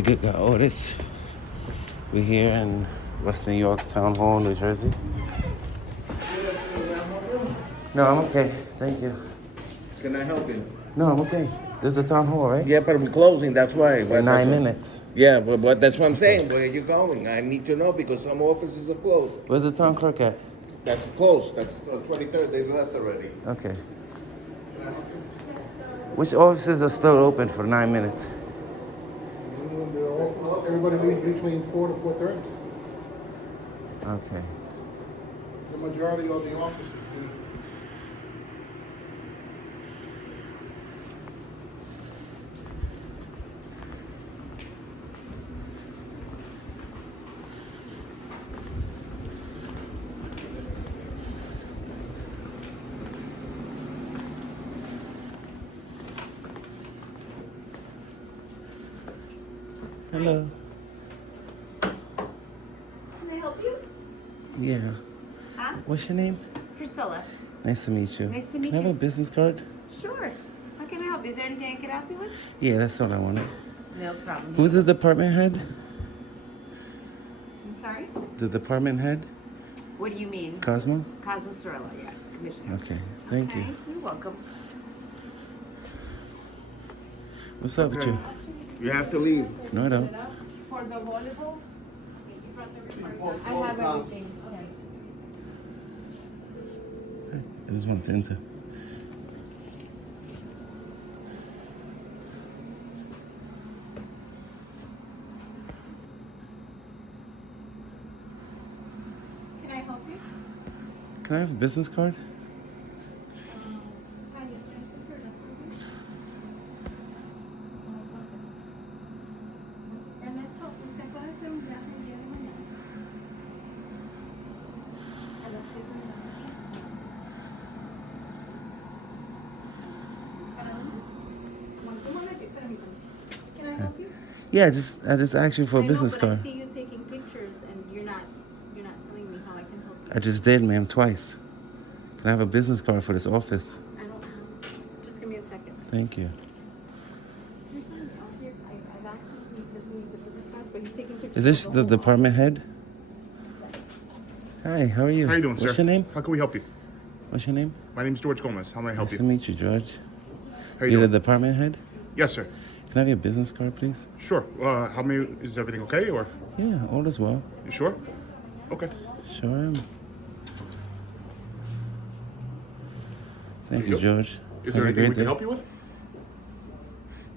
Good guy Otis. We're here in West New York, Town Hall, New Jersey. No, I'm okay. Thank you. Can I help you? No, I'm okay. This is the Town Hall, right? Yeah, but we're closing, that's why. In 9 minutes. Yeah, but that's what I'm saying. Where are you going? I need to know because some offices are closed. Where's the town clerk at? That's closed. That's 23rd. They've left already. Okay. Which offices are still open for 9 minutes? They're all, everybody leaves between 4 to 4:30. Okay. The majority of the offices. Hello. Can I help you? Yeah. Huh? What's your name? Priscilla. Nice to meet you. Nice to meet Can I have you. a business card? Sure. How can I help you? Is there anything I can help you with? Yeah, that's what I wanted. No problem. Who's the department head? I'm sorry? The department head? What do you mean? Cosmo? Cosmo Sorella, yeah. Commissioner. Okay. Thank you. You're welcome. What's up with you? You have to leave. No, I don't. For the volleyball, I have everything. Okay. I just wanted to enter. Can I help you? Can I have a business card? Hi, what's your last name? Ernesto, ¿usted puede hacer un viaje el día de mañana? A las 7 de la noche. ¿Para dónde? ¿Cuánto vale? Permítame. Can I help you? Yeah, I just asked you for a business I know, but card. I see you taking pictures and you're not telling me how I can help you. I just did, ma'am, twice. Can I have a business card for this office? I don't have. Just give me a second. Thank you. There's someone out here. I've asked him. He says he needs a business card, but he's taking pictures. Is this of the whole department head? Hi, how are you? How you doing, sir? What's your name? How can we help you? What's your name? My name's George Gomez. How may I help Nice to you? meet you, George. How you You're doing? the department head? Yes, sir. Can I have your business card, please? Sure. How many? Is everything okay, or Yeah, all is well. you sure? Okay. Sure am. Thank There you, you go. George. Is Have there a anything great we can day. help you with?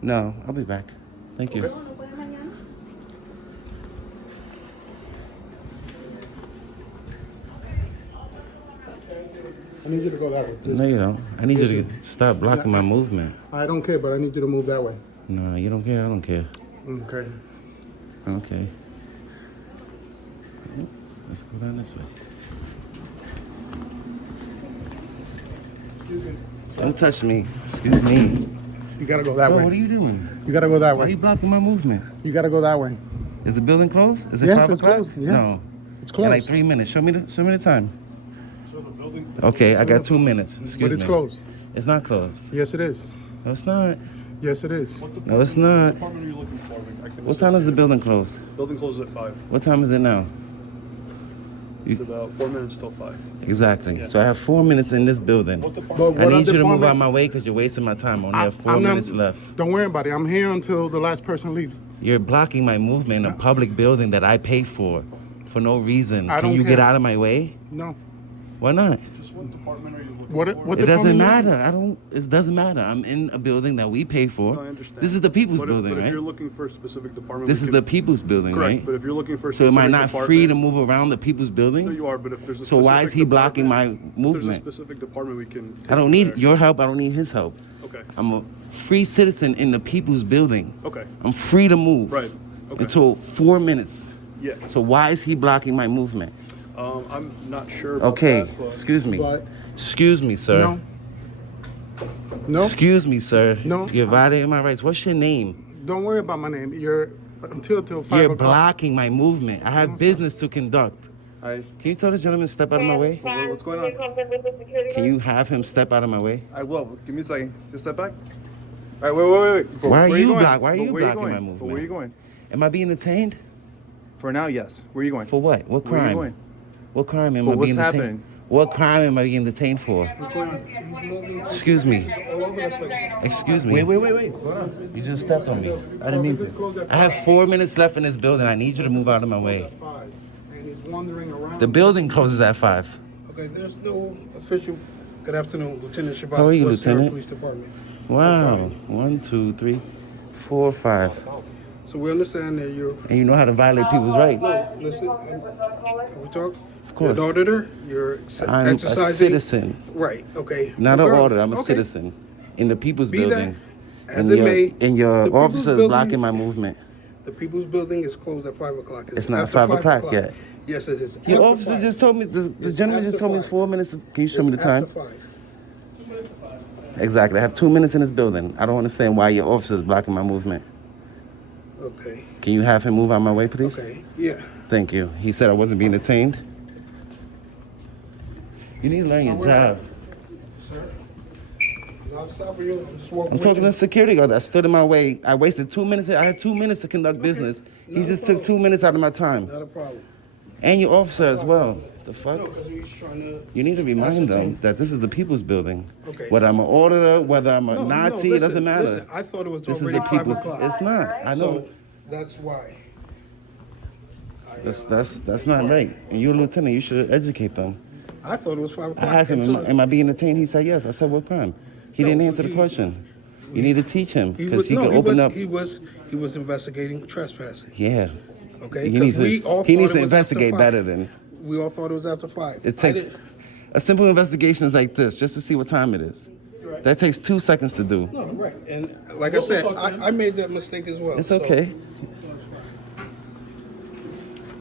No, I'll be back. Thank you. Okay. ¿No puede mañana? I need you to go that way. No, you don't. I need you to stop blocking my movement. I don't care, but I need you to move that way. No, you don't care. I don't care. Okay. Okay. Let's go down this way. Don't touch me. Excuse me. You gotta go that Bro, way. what are you doing? You gotta go that Why are way. you blocking my movement? You gotta go that way. Is the building closed? Is it Yes, 5 it's o'clock? closed. Yes. No. It's In closed. like 3 minutes. Show me the time. Okay, I got 2 minutes. Excuse But it's me. closed. It's not closed. Yes, it is. No, it's not. Yes, it is. No, it's not. Department are you looking for? I can What time is the building closed? Building closes at 5. What time is it now? It's about 4 minutes till 5. Exactly. So I have 4 minutes in this building. What But department? I what need you to move department- out my way because you're wasting my time. I only have 4 I'm not- minutes left. Don't worry about it. I'm here until the last person leaves. You're blocking my movement in a public building that I pay for no reason. I Can don't you get care. out of my way? No. Why not? Just what department are you looking What? for? What It doesn't department you- matter. It doesn't matter. I'm in a building that we pay for. No, I understand. This is the people's But building, but if right? you're looking for a specific department, This we is can- the people's building, correct. right? But if you're looking for a So am I specific not department, free to move around the people's No, building? you are. But if there's a So why is specific he blocking my department- movement? If there's a specific department we can. I don't take need there. your help. I don't need his help. Okay. I'm a free citizen in the people's building. Okay. I'm free to move. Right. Okay. Until 4 minutes. Yeah. So why is he blocking my movement? I'm not sure. About Okay, that, but excuse me. But Excuse me, sir. no. No. Excuse me, sir. No. You're violating my rights. What's your name? Don't worry about my name. You're until 5 You're o'clock. blocking my movement. I have business to conduct. Hi. Can you tell the gentleman to step out of my way? What's going on? Can you have him step out of my way? I will. Give me a second. Just step back. All right, wait. Why are Where you going? block- why are But you where blocking going? my But movement? where are you going? Am I being detained? For now, yes. Where are you going? For what? What Where are you crime? going? What crime am Well, I what's being detained? happening? What crime am I being detained for? Excuse me. All over the place. Excuse me. Wait. Slow down. You just stepped on me. I didn't mean to. I have 4 minutes left in this building. I need you to move out of my way. At 5, and he's wandering around. The building closes at 5. Okay, there's no official. Good afternoon, Lieutenant Shabbat. How are you, West Sierra Lieutenant? Police Department. Wow. 1, 2, 3, 4, 5. So we understand that you're. And you know how to violate people's rights. Listen, can we talk? Of course. You're an auditor. You're I'm exercising. a citizen. Right. Okay. Not an Regardless- auditor. I'm a okay. citizen in the people's Be that building. as And it your, may, and your the people's officer is building- blocking my movement. The People's Building is closed at 5 o'clock. It's not after 5 o'clock yet. Yes, it is. The After officer 5. just told me, the It's gentleman just after told me it's 5. 4 minutes. Can you show me the It's time? after 5. Exactly. I have 2 minutes in this building. I don't understand why your officer is blocking my movement. Okay. Can you have him move out my way, please? Okay. Yeah. Thank you. He said I wasn't being detained. You need to learn your job. Sir. Not stopping you. I'm just walking. I'm talking to the security guard that stood in my way. I wasted 2 minutes. I had 2 minutes to conduct business. He Not a just took problem. 2 minutes out of my time. Not a problem. And your officer as well. The fuck? No, because we're trying to. You need to remind them ascertain. that this is the people's building. Okay. Whether I'm an auditor, whether I'm a No, Nazi, no, it doesn't listen, matter. listen, I thought it was This is already the 5 people. o'clock. It's not. I know. So that's why. That's not right. And you're a lieutenant. You should educate them. I thought it was 5 I o'clock. asked him, until- am I being detained? He said yes. I said, what crime? He No, didn't answer the he- question. You need to teach him He because was, he no, can he open was, up. He was investigating trespassing. Yeah. Okay. He needs 'Cause we to. all He thought needs it to was after investigate 5. better than. We all thought it was after 5. It I takes didn't- a simple investigation is like this, just to see what time it is. Right. That takes 2 seconds to do. No, right. And like I said, I made that mistake as well. It's so- okay.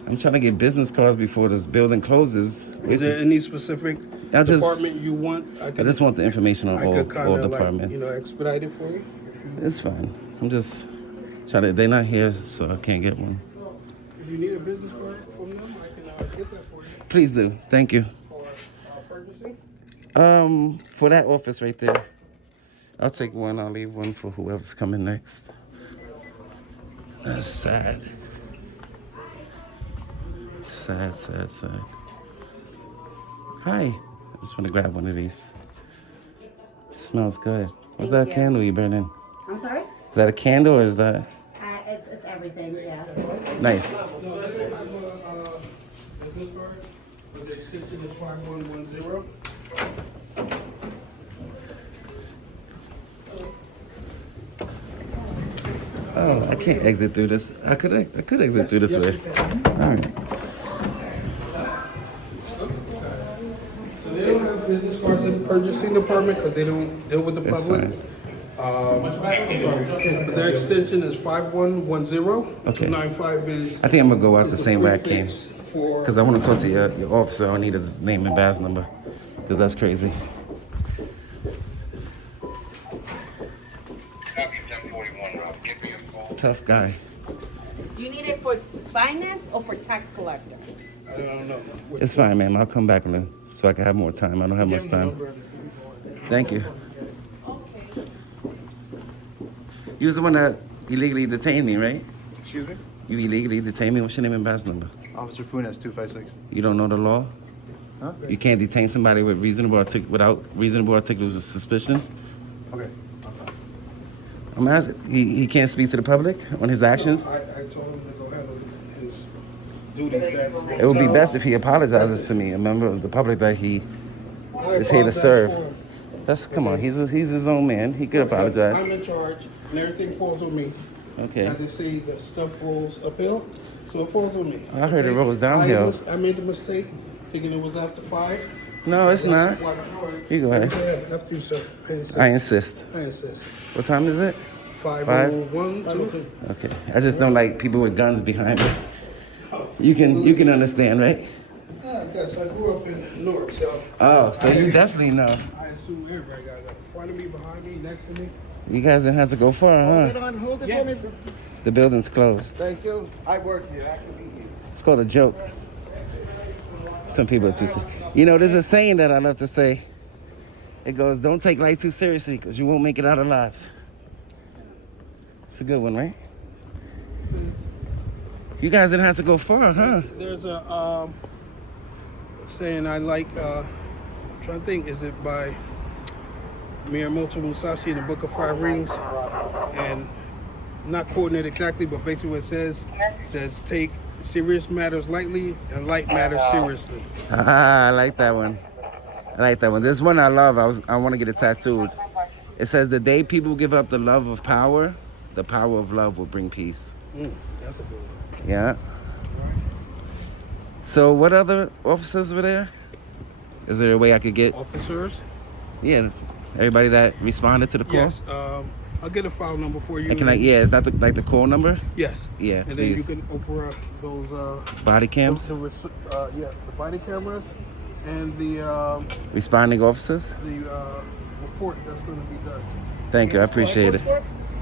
I'm trying to get business cards before this building closes. Is there any specific I just- department you want? I just want the information on I all, could kind all of departments. expedite it for you. It's fine. I'm just trying to. They're not here, so I can't get one. If you need a business card from them, I can get that for you Please do. Thank you. for purchasing. For that office right there. I'll take one. I'll leave one for whoever's coming next. That's sad. Sad. Hi. I just want to grab one of these. Smells good. What's that candle you burning? I'm sorry? Is that a candle or is that It's everything, yes. nice? No, they don't have a business card, but the extension is 5110. Oh, I can't exit through this. I could exit through this way. All right. So they don't have business cards in the purchasing department because they don't deal with the That's public. fine. But their extension is 5110. Okay. 295 is. I think I'm gonna go out is the same way I came. prefix For. Because I want to talk to your officer. I need his name and badge number. Because that's crazy. Tough guy. You need it for finance or for tax collector? I don't know. It's fine, ma'am. I'll come back so I can have more time. I don't have much time. Thank you. You was the one that illegally detained me, right? Excuse me? You illegally detained me. What's your name and badge number? Officer Funes, 256. You don't know the law? Huh? You can't detain somebody with without reasonable articulable suspicion? Okay. I'm asking. He can't speak to the public on his actions? I told him to go handle his duties. It would be best if he apologizes to me, a member of the public that he is here to serve. Come on, he's his own man. He could apologize. I'm in charge, and everything falls on me. Okay. As they say, the stuff rolls uphill, so it falls on me. I heard it rolls I downhill. made the mistake thinking it was after 5. No, it's not. You go ahead. After you, sir. I insist. I insist. What time is it? 5:01. Okay. I just don't like people with guns behind me. You can understand, right? I guess I grew up in Newark, so Oh, so you definitely know. I assume everybody got that. In front of me, behind me, next to me. You guys didn't have to go far, huh? Hold it for me. The building's closed. Thank you. I work here. I can be here. It's called a joke. Some people are too serious. You know, there's a saying that I love to say. It goes, don't take life too seriously because you won't make it out alive. It's a good one, right? You guys didn't have to go far, huh? There's a saying I like. I'm trying to think. Is it by Miyamoto Musashi in the Book of Five Rings? And not quoting it exactly, but basically what it says take serious matters lightly and light matters seriously. Ah, I like that one. I like that one. There's one I love. I want to get it tattooed. It says, the day people give up the love of power, the power of love will bring peace. That's a good one. Yeah. So what other officers were there? Is there a way I could get, Officers? yeah, everybody that responded to the call? Yes. I'll get a file number for you. And can I, yeah, is that like the call number? Yes. Yeah, And then please. you can open those. Body cams? The body cameras and the Responding officers? report that's going to be done. Thank you, I appreciate it.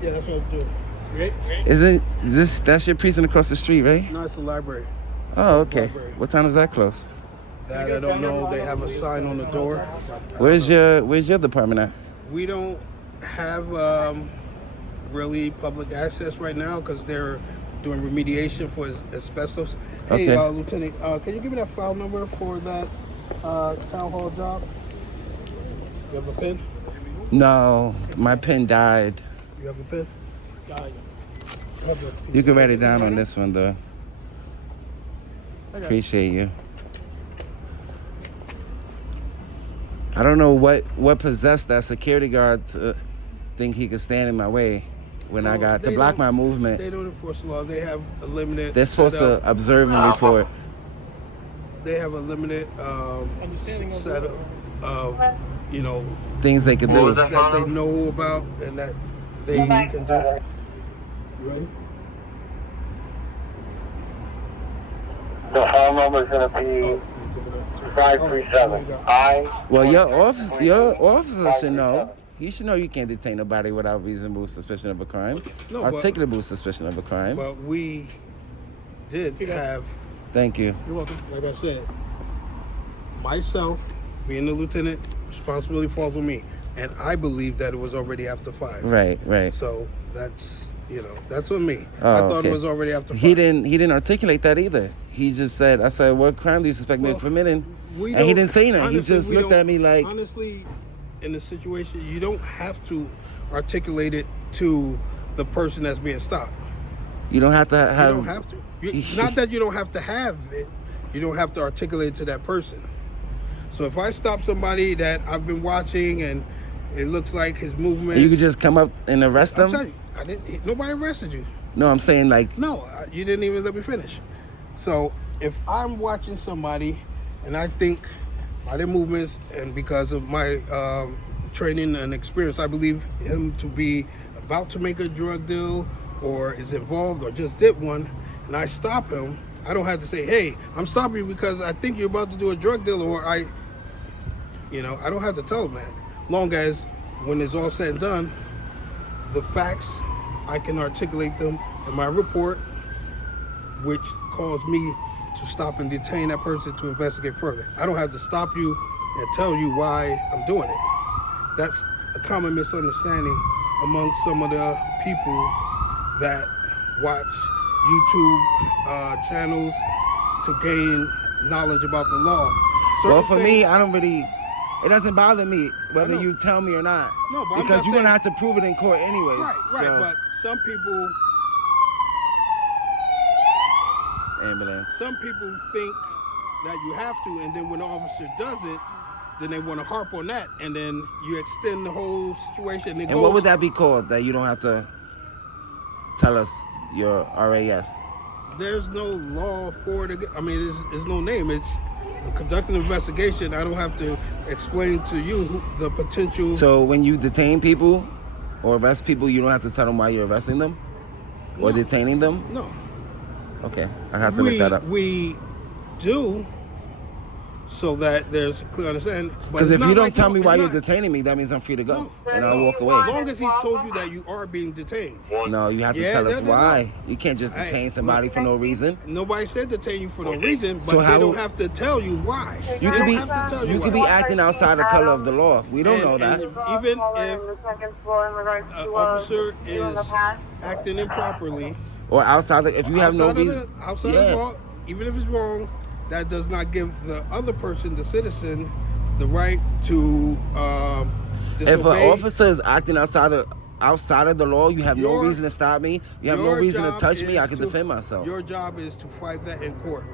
Yeah, that's what I'm doing. Isn't this, that's your precinct across the street, right? No, it's the library. Oh, okay. What time is that close? That I don't know. They have a sign on the door. Where's your department at? We don't have really public access right now because they're doing remediation for asbestos. Hey, Okay. Lieutenant, can you give me that file number for that town hall job? You have a pen? No, my pen died. You have a pen? You can write it down on this one, though. Appreciate you. I don't know what possessed that security guard to think he could stand in my way when I got to They block don't- my movement. They don't enforce the law. They have a limited. They're supposed to observe and report. They have a limited set of Things they could do. that they know about and that they can do. You ready? The phone number is going to Oh, be you give it up to- 537. Oh, Well, your officer should know. You should know you can't detain nobody without reasonable suspicion of a crime. No, but- Articulable suspicion of a crime. But we did have, Thank you. like I said, myself being the lieutenant, responsibility falls on me, and I believe that it was already after 5. Right, right. So that's that's on me. Oh, I thought okay. it was already after 5. He didn't articulate that either. He just said, I said, what crime do you suspect me of committing? And he didn't say nothing. He honestly, just we looked don't- at me like, Honestly, in the situation, you don't have to articulate it to the person that's being stopped. you don't have to You have. don't have to. Not that you don't have to have it. You don't have to articulate it to that person. So if I stop somebody that I've been watching and it looks like his movement, You could just come up and arrest I'm them? telling you, I didn't. Nobody arrested you. No, I'm saying like, No, you didn't even let me finish. So if I'm watching somebody and I think by their movements and because of my training and experience, I believe him to be about to make a drug deal or is involved or just did one, and I stop him, I don't have to say, hey, I'm stopping you because I think you're about to do a drug deal, or I don't have to tell him that. Long as when it's all said and done, the facts, I can articulate them in my report, which caused me to stop and detain that person to investigate further. I don't have to stop you and tell you why I'm doing it. That's a common misunderstanding among some of the people that watch YouTube channels to gain knowledge about the law. well, Certain for things- me, I don't really, it doesn't bother me whether know. you tell me or not. No, but I'm because not you're going to saying- have to prove it in court anyway. Right, So, but some people think that you have to, and then when the officer does it, then they want to harp on that, and then you extend the whole situation. And what would that be called that you don't have to tell us your RAS? There's no law for it. I mean, there's no name. It's conducting an investigation. I don't have to explain to you the potential. So when you detain people or arrest people, you don't have to tell them why you're arresting them or detaining them? No. Okay, I have to look that up. We do, so that there's a clear understanding. But Because it's if not you don't like tell me it's why you're not- detaining me, that means I'm free to go and I'll walk As away. long as he's told you that you are being detained. No, you have to Yeah, tell us no. why. You can't just Hey, detain somebody for no reason. Nobody said detain you for no reason, but So they how- don't have to tell you why. You They could don't be have to tell you could be why. acting outside the color of the law. We don't know that. And even if an officer is acting improperly, Or outside, if you have no reason. Outside of the law, even if it's wrong, that does not give the other person, the citizen, the right to disobey. If an officer is acting outside of the law, you have no reason to stop me. You have no reason to touch me. I can defend myself. Your job is to fight that in court.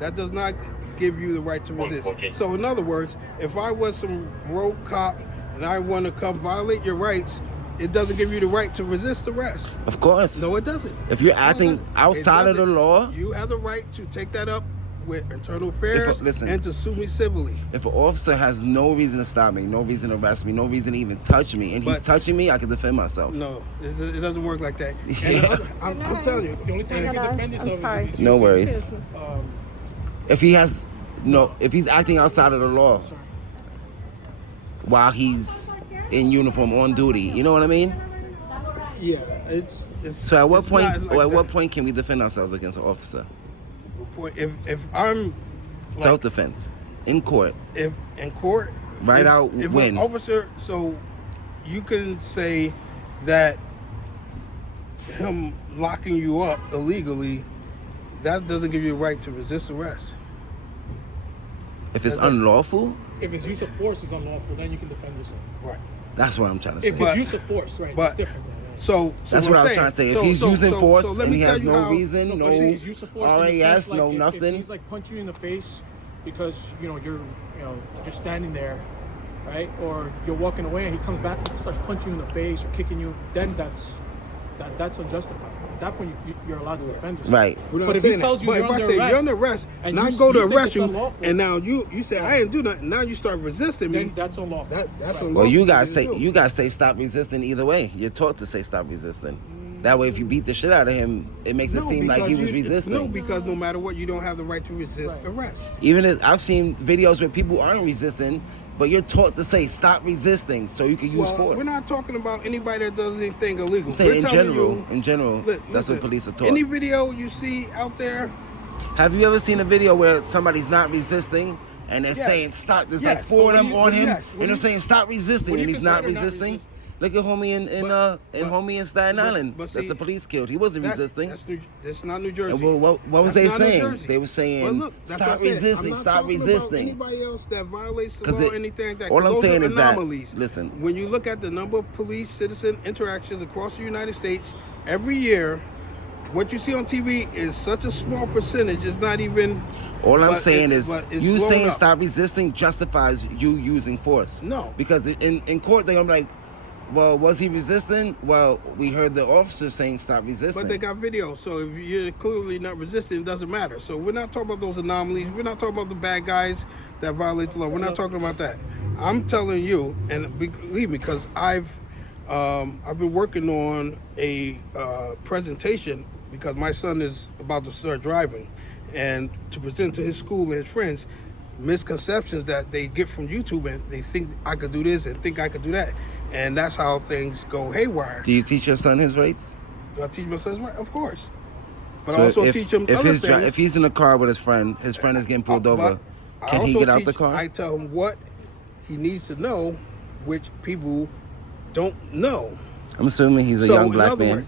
That does not give you the right to resist. So in other words, if I was some rogue cop and I want to come violate your rights, it doesn't give you the right to resist arrest. Of course. No, it doesn't. If you're acting outside of the law, you have the right to take that up with internal affairs listen, and to sue me civilly. if an officer has no reason to stop me, no reason to arrest me, no reason to even touch me, and he's touching me, I can defend myself. No, it doesn't work like that. And I'm telling you. The only time you can defend yourself I'm sorry. is No worries. If he's acting outside of the law while he's in uniform on duty, you know what I mean? Yeah, it's So at what it's point, not like or at what that. point can we defend ourselves against an officer? If I'm like, Self-defense in court. if in court, Right if, out if when? an officer, so you can say that him locking you up illegally, that doesn't give you the right to resist arrest. If it's unlawful, If it's use of force is unlawful, then you can defend yourself. Right. that's what I'm trying to say. If it's use of force, right, but- it's different. So That's what I was trying to say. If he's using force let and me he tell has you no how- reason, no But see, his use of force in the RAS, sense, like, no if nothing. he's like punching you in the face because you're just standing there, right? Or you're walking away and he comes back and starts punching you in the face or kicking you, then that's unjustified. At that point, you're allowed to defend yourself. Right. We're not But if he saying that. tells you But you're if I under say arrest, you're under arrest, and and I you- go to you think arrest it's you, unlawful, and now you say I didn't do nothing, now you start resisting me. then that's unlawful. That's Right. unlawful. Well, you for guys to do. say stop resisting either way. You're taught to say stop resisting. That way, if you beat the shit out of him, it makes it seem like he because was you- resisting. No, because no matter what, you don't have the right to resist arrest. Even if I've seen videos where people aren't resisting, but you're taught to say stop resisting so you can use Well, force. we're not talking about anybody that does anything illegal. I'm saying We're in telling general, you, that's listen, what police are taught. Any video you see out there, Have you ever seen a video where somebody's not resisting and they're Yes. saying stop? There's Yes, like four but of them what on do you- him, yes, what and do they're you- saying stop resisting, what do and you he's not consider not resisting. resisting? Look at homie in homie in Staten Island but that see, the police killed. He wasn't resisting. That's not New Jersey. And what was That's they not New saying? Jersey. They were saying, Well, look, that's stop what I said. resisting, I'm not stop talking resisting. About anybody else that violates the 'Cause law it- or anything like that. all 'cause I'm those saying are is that- anomalies. listen. When you look at the number of police-citizen interactions across the United States every year, what you see on TV is such a small percentage. It's not even. All I'm but saying it- is, but it's you blown saying up. stop resisting justifies you using force. No. Because in court, they're gonna be like, well, was he resisting? Well, we heard the officer saying stop resisting. But they got video, so if you're clearly not resisting, it doesn't matter. So we're not talking about those anomalies. We're not talking about the bad guys that violate the law. We're not talking about that. I'm telling you, and believe me, because I've been working on a presentation because my son is about to start driving, and to present to his school and his friends misconceptions that they get from YouTube, and they think I could do this and think I could do that, and that's how things go haywire. Do you teach your son his rights? Do I teach my son right? Of course. But So I also if, teach him if other his things. if he's in the car with his friend is getting pulled over, But I can he also get out the teach- car? I tell him what he needs to know, which people don't know. I'm assuming he's a So, young in black other man. words-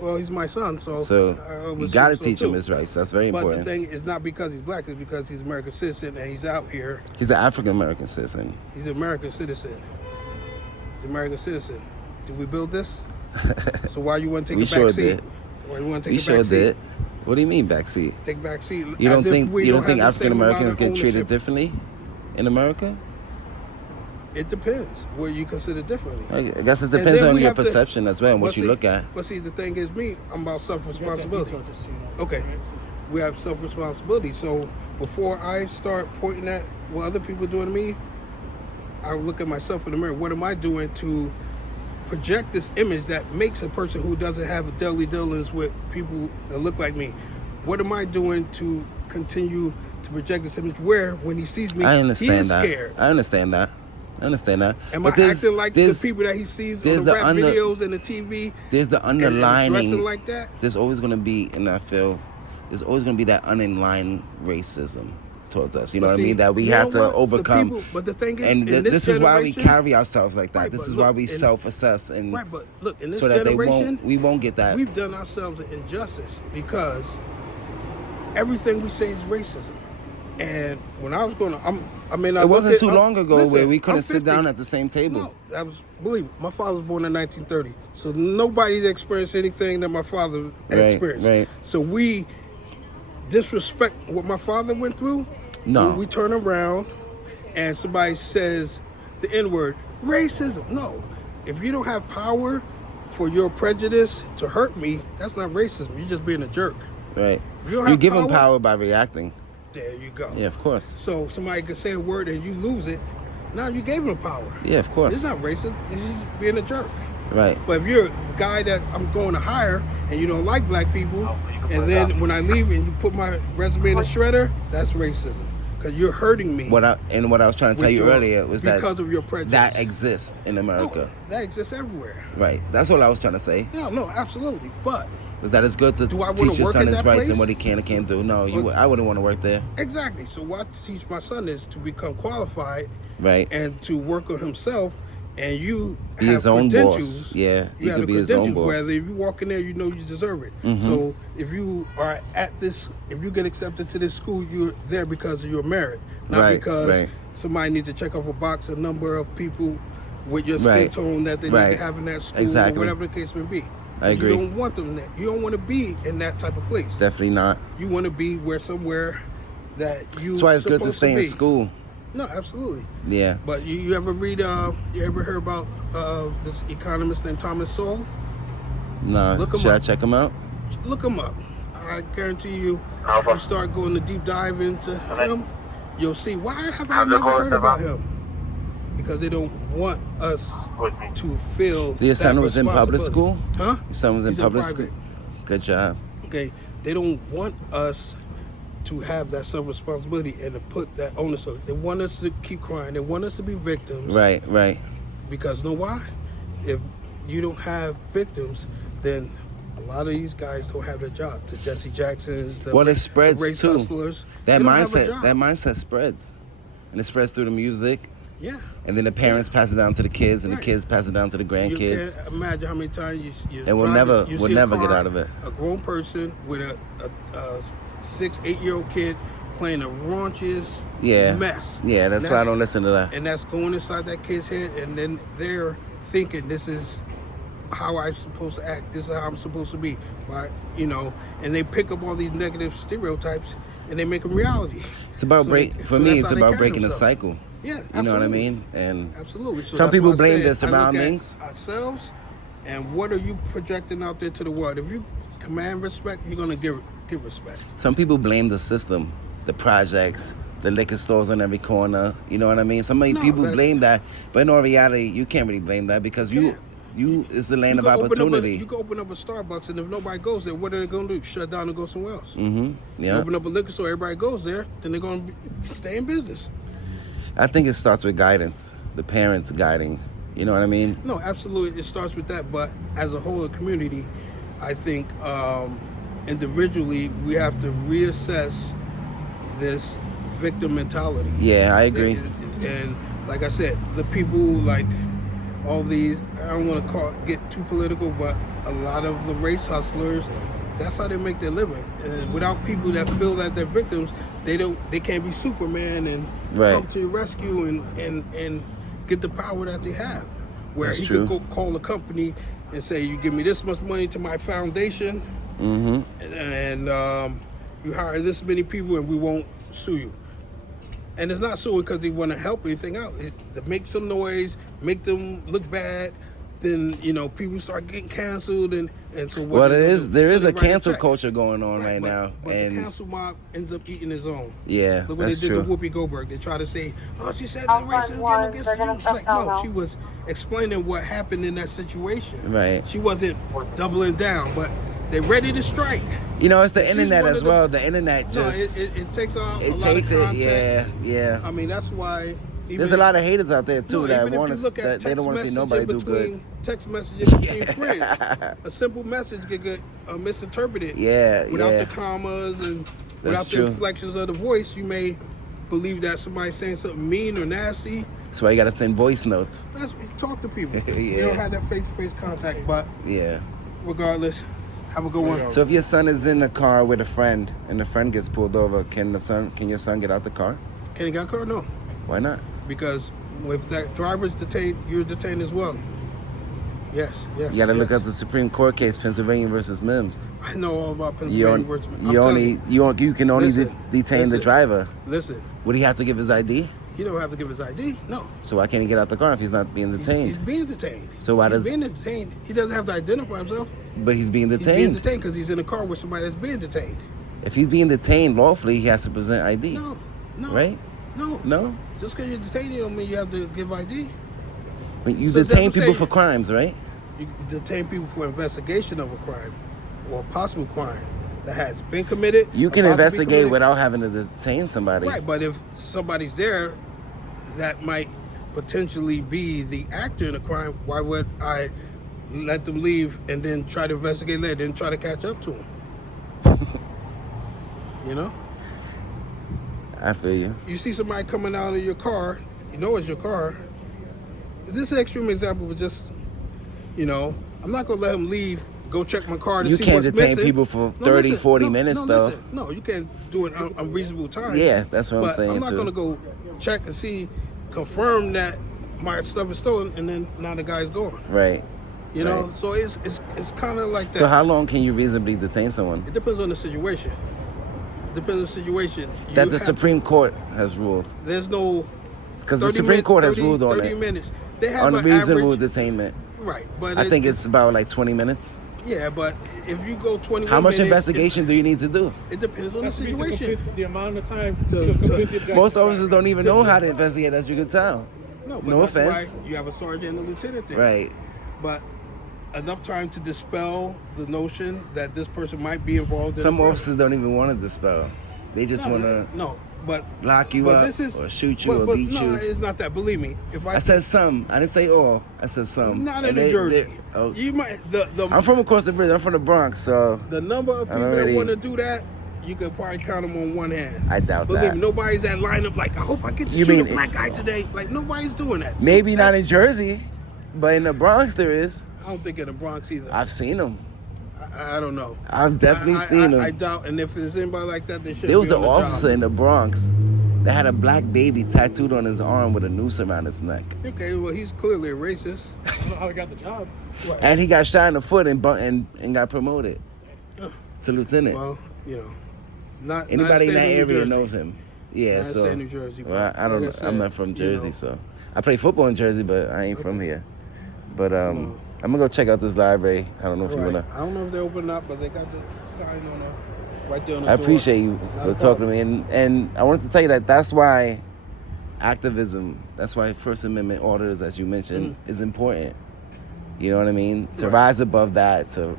Well, he's my son, so So I you would got to assume so teach him too. his rights. That's very But important. the thing is not because he's black; it's because he's an American citizen and he's out here. He's an African American citizen. He's an American citizen. He's an American citizen. Did we build this? So why you want to take We a back sure seat? did. Why you want to We take a back sure seat? did. What do you mean backseat? Take back seat. You don't as if think we you don't have think the African same amount Americans of get treated ownership. differently in America? It depends what you consider differently. I guess it And depends then on we your have to- perception as well and what But you see- look at. But see, the thing is, I'm about self-responsibility. Detail, just so you know. Okay, we have self-responsibility. So before I start pointing at what other people are doing to me, I look at myself in the mirror. What am I doing to project this image that makes a person who doesn't have a daily dealings with people that look like me? What am I doing to continue to project this image where, when he sees me, I he understand is that. scared? I understand that. Am But I there's- acting like the there's- people that he sees there's on the the rap videos and the TV? There's the and dressing underlining. like that? There's always going to be, and I feel, there's always going to be that underlying racism towards us. You know But what I see, mean? That we you have know to what? The overcome. people- but the thing is, and in this is why we generation- carry ourselves like that. Right, this but is why look, we in- self-assess and Right, but look, in this so that generation, we won't get that. we've done ourselves an injustice because everything we say is racism. And when I was going to, It wasn't too long ago where we couldn't I'm sit down 50. at the same table. No, that was, believe me, my father was born in 1930. So nobody's experienced anything that my father experienced. right. So we disrespect what my father went through. No. When we turn around and somebody says the N-word, racism. No. If you don't have power for your prejudice to hurt me, that's not racism. You're just being a jerk. Right. You don't You have give them power? power by reacting. There you go. Yeah, of course. So somebody could say a word and you lose it. Now you gave them power. Yeah, of course. It's not racist. It's just being a jerk. Right. But if you're a guy that I'm going to hire and you don't like black people, and then when I leave and you put my resume in the shredder, that's racism. Because you're hurting me. What I was trying to tell with you your- earlier was that because of your prejudice. that exists in America. No, that exists everywhere. Right. That's all I was trying to say. No, absolutely. But Was that it's good to Do I wanna teach your work son at his that rights place? and what he can and can't do. No, But- I wouldn't want to work there. exactly. So what I teach my son is to become qualified Right. and to work on himself. And you Be have his own credentials. boss. Yeah, he You have could the be his own credentials. boss. Whether if you walk in there, you know you deserve it. Mhm. So if you are at this, if you get accepted to this school, you're there because of your merit, not Right, because right. somebody needs to check off a box a number of people with your skin Right, tone that they need right. to have in that school, Exactly. or whatever the case may be. I agree. You don't want them there. You don't want to be in that type of place. Definitely not. You want to be somewhere that you. That's why it's good to supposed stay in be. school. No, absolutely. Yeah. But you ever read? You ever heard about this economist named Thomas Sowell? Nah. Look 'em Should I up. check him out? Look him up. I guarantee you, if you start going to deep dive into him, you'll see why have I never heard about him? Because they don't want us to feel. Your son that was in public responsibility. school? Huh? Your son was in He's public private. school? Good job. Okay, they don't want us to have that self-responsibility and to put that onus on. They want us to keep crying. They want us to be victims. Right, right. Because know why? If you don't have victims, then a lot of these guys don't have their job. The Jesse Jacksons, the Well, it race spreads race too. hustlers, That they don't have a mindset, job. that mindset spreads, and it spreads through the music. Yeah. And then the parents pass it down to the kids, and Right. the kids pass it down to the You grandkids. can't imagine how many times you And we'll drive never- you we'll see a never get car, out of it. A grown person with a 6, 8-year-old kid playing the raunchiest Yeah. mess. Yeah, that's why I don't listen to that. And that's going inside that kid's head, and then they're thinking this is how I'm supposed to act. This is how I'm supposed to be. Right? And they pick up all these negative stereotypes and they make them reality. It's about So break. they- For so me, that's it's how they about carry breaking the themselves. cycle. Yeah, You know what I absolutely. mean? And Absolutely. So some that's people why I blame said, their I look at surroundings. ourselves, and what are you projecting out there to the world? If you command respect, you're gonna give respect. Some people blame the system, the projects, the liquor stores on every corner. You know what I mean? Some No, people that- blame that, but in all reality, you can't really blame that because you is the land of You can opportunity. you can open up a Starbucks, and if nobody goes there, what are they gonna do? Shut down and go somewhere else. Mm-hmm. You Yeah. open up a liquor store, everybody goes there, then they're gonna stay in business. I think it starts with guidance, the parents guiding. You know what I mean? No, absolutely, it starts with that. But as a whole, a community, I think individually we have to reassess this victim mentality. Yeah, I agree. And like I said, the people like all these, I don't want to get too political, but a lot of the race hustlers, that's how they make their living. And without people that feel that they're victims, they can't be Superman and Right. come to your rescue and get the power that they have. Where That's he true. could go call a company and say, you give me this much money to my foundation, Mm-hmm. and you hire this many people and we won't sue you. And it's not suing because they want to help anything out. To make some noise, make them look bad, then people start getting canceled and so what? Well, they there gonna is do? there So is they a write cancel check. culture going on right but, now, but the and cancel mob ends up eating his own. yeah, Look what that's they did true. to Whoopi Goldberg. They try to say, "Oh, she said the racism against the Jews." Like, no, she was explaining what happened in that situation. Right. She wasn't doubling down, but they're ready to strike. It's the She's internet one as of the- well. The internet No, just it takes on a it lot takes of it. context. Yeah. I mean, that's why. There's a lot of haters out there too that even if want you us look at that they don't want to see text nobody do messaging good. between text messages between friends. A simple message could get misinterpreted. Yeah, Without yeah. the commas and That's without true. the inflections of the voice, you may believe that somebody's saying something mean or nasty, That's why you gotta send voice notes. talk to people. You Yeah. don't have that face-to-face contact, but Yeah. regardless, have a good one. So if your son is in a car with a friend and the friend gets pulled over, can your son get out the car? Can you get a car? No, Why not? because if that driver's detained, you're detained as well. Yes. You gotta look yes. up the Supreme Court case, Pennsylvania versus Mims. I know all about You, Pennsylvania. on, versus- I'm you telling only you can only Listen, detain the listen. driver. Listen, Would he have to give his ID? he don't have to give his ID. No, So why can't he get out the car if he's not being he's detained? being detained. So why he's does- being detained? He doesn't have to identify himself. But he's being He's being detained. detained because he's in a car with somebody that's being detained. If he's being detained lawfully, he has to present ID. No, Right? no. No? Just because you're detained, you don't mean you have to give ID. But you So that's detain what I'm people saying. for crimes, right? You detain people for investigation of a crime or a possible crime that has been committed. You can about to be investigate committed. without having to detain somebody. Right, but if somebody's there that might potentially be the actor in a crime, why would I let them leave and then try to investigate later, then try to catch up to them? You know? I feel you. You see somebody coming out of your car, you know it's your car. This is an extreme example, but just, you know, I'm not going to let him leave, go check my car to You see can't what's detain missing. people for 30, 40 minutes, though. Listen. No, you can't do it on unreasonable time. Yeah, that's what I'm But saying, I'm not too. going to go check and see, confirm that my stuff is stolen, and then now the guy's gone. Right. You know, Right. so it's kind of like that. So how long can you reasonably detain someone? It depends on the situation. It depends on the situation. That You the have- Supreme Court has ruled. There's no. Because the 30 Supreme minute- Court has 30 ruled on 30 it. minutes. They have an Unreasonable average. detainment. Right, but I think it's about like 20 minutes. Yeah, but if you go 21 How much minutes, investigation do you need to do? It depends on the That's to be to situation. complete the amount of time To- to to- complete the objective. Most officers don't even know how to investigate, as you can tell. No, but No that's offense. why you have a sergeant and a lieutenant there. Right. But enough time to dispel the notion that this person might be involved in Some a crime. officers don't even want to dispel. They just want to No, but lock you but up this is, or shoot you or but beat no, you. it's not that. Believe me, if I I said some. I didn't say all. I said some. not in And New Jersey, oh. you might the I'm from across the bridge. I'm from the Bronx, so the number of I'm people already- that want to do that, you can probably count them on one hand. I doubt Believe that. me, nobody's at lineup like I hope I get to You shoot mean a black guy today. Like nobody's doing that. Maybe not in Jersey, but in the Bronx there is. I don't think in the Bronx either. I've seen them. I don't know. I've definitely seen them. I doubt, and if there's anybody like that, they should. There was be an on the officer job. in the Bronx that had a black baby tattooed on his arm with a noose around his neck. Okay, well, he's clearly a racist. I don't know how he got the job. And he got shot in the foot and got promoted to lieutenant. Well, you know, not Anybody in not that saying New area Jersey. knows him. Yeah, Not so saying New Jersey, well, but I don't know. like I I'm said, not from you Jersey, know. so I play football in Jersey, but I ain't from here. But I'm gonna go check out this library. I don't know if you Right. wanna. I don't know if they open up, but they got the sign on the right there on the I door. appreciate you Not for a talking to problem. me, and I wanted to tell you that that's why activism, that's why First Amendment orders, as you mentioned, is important. You know what I mean? To Right. rise above that, Right.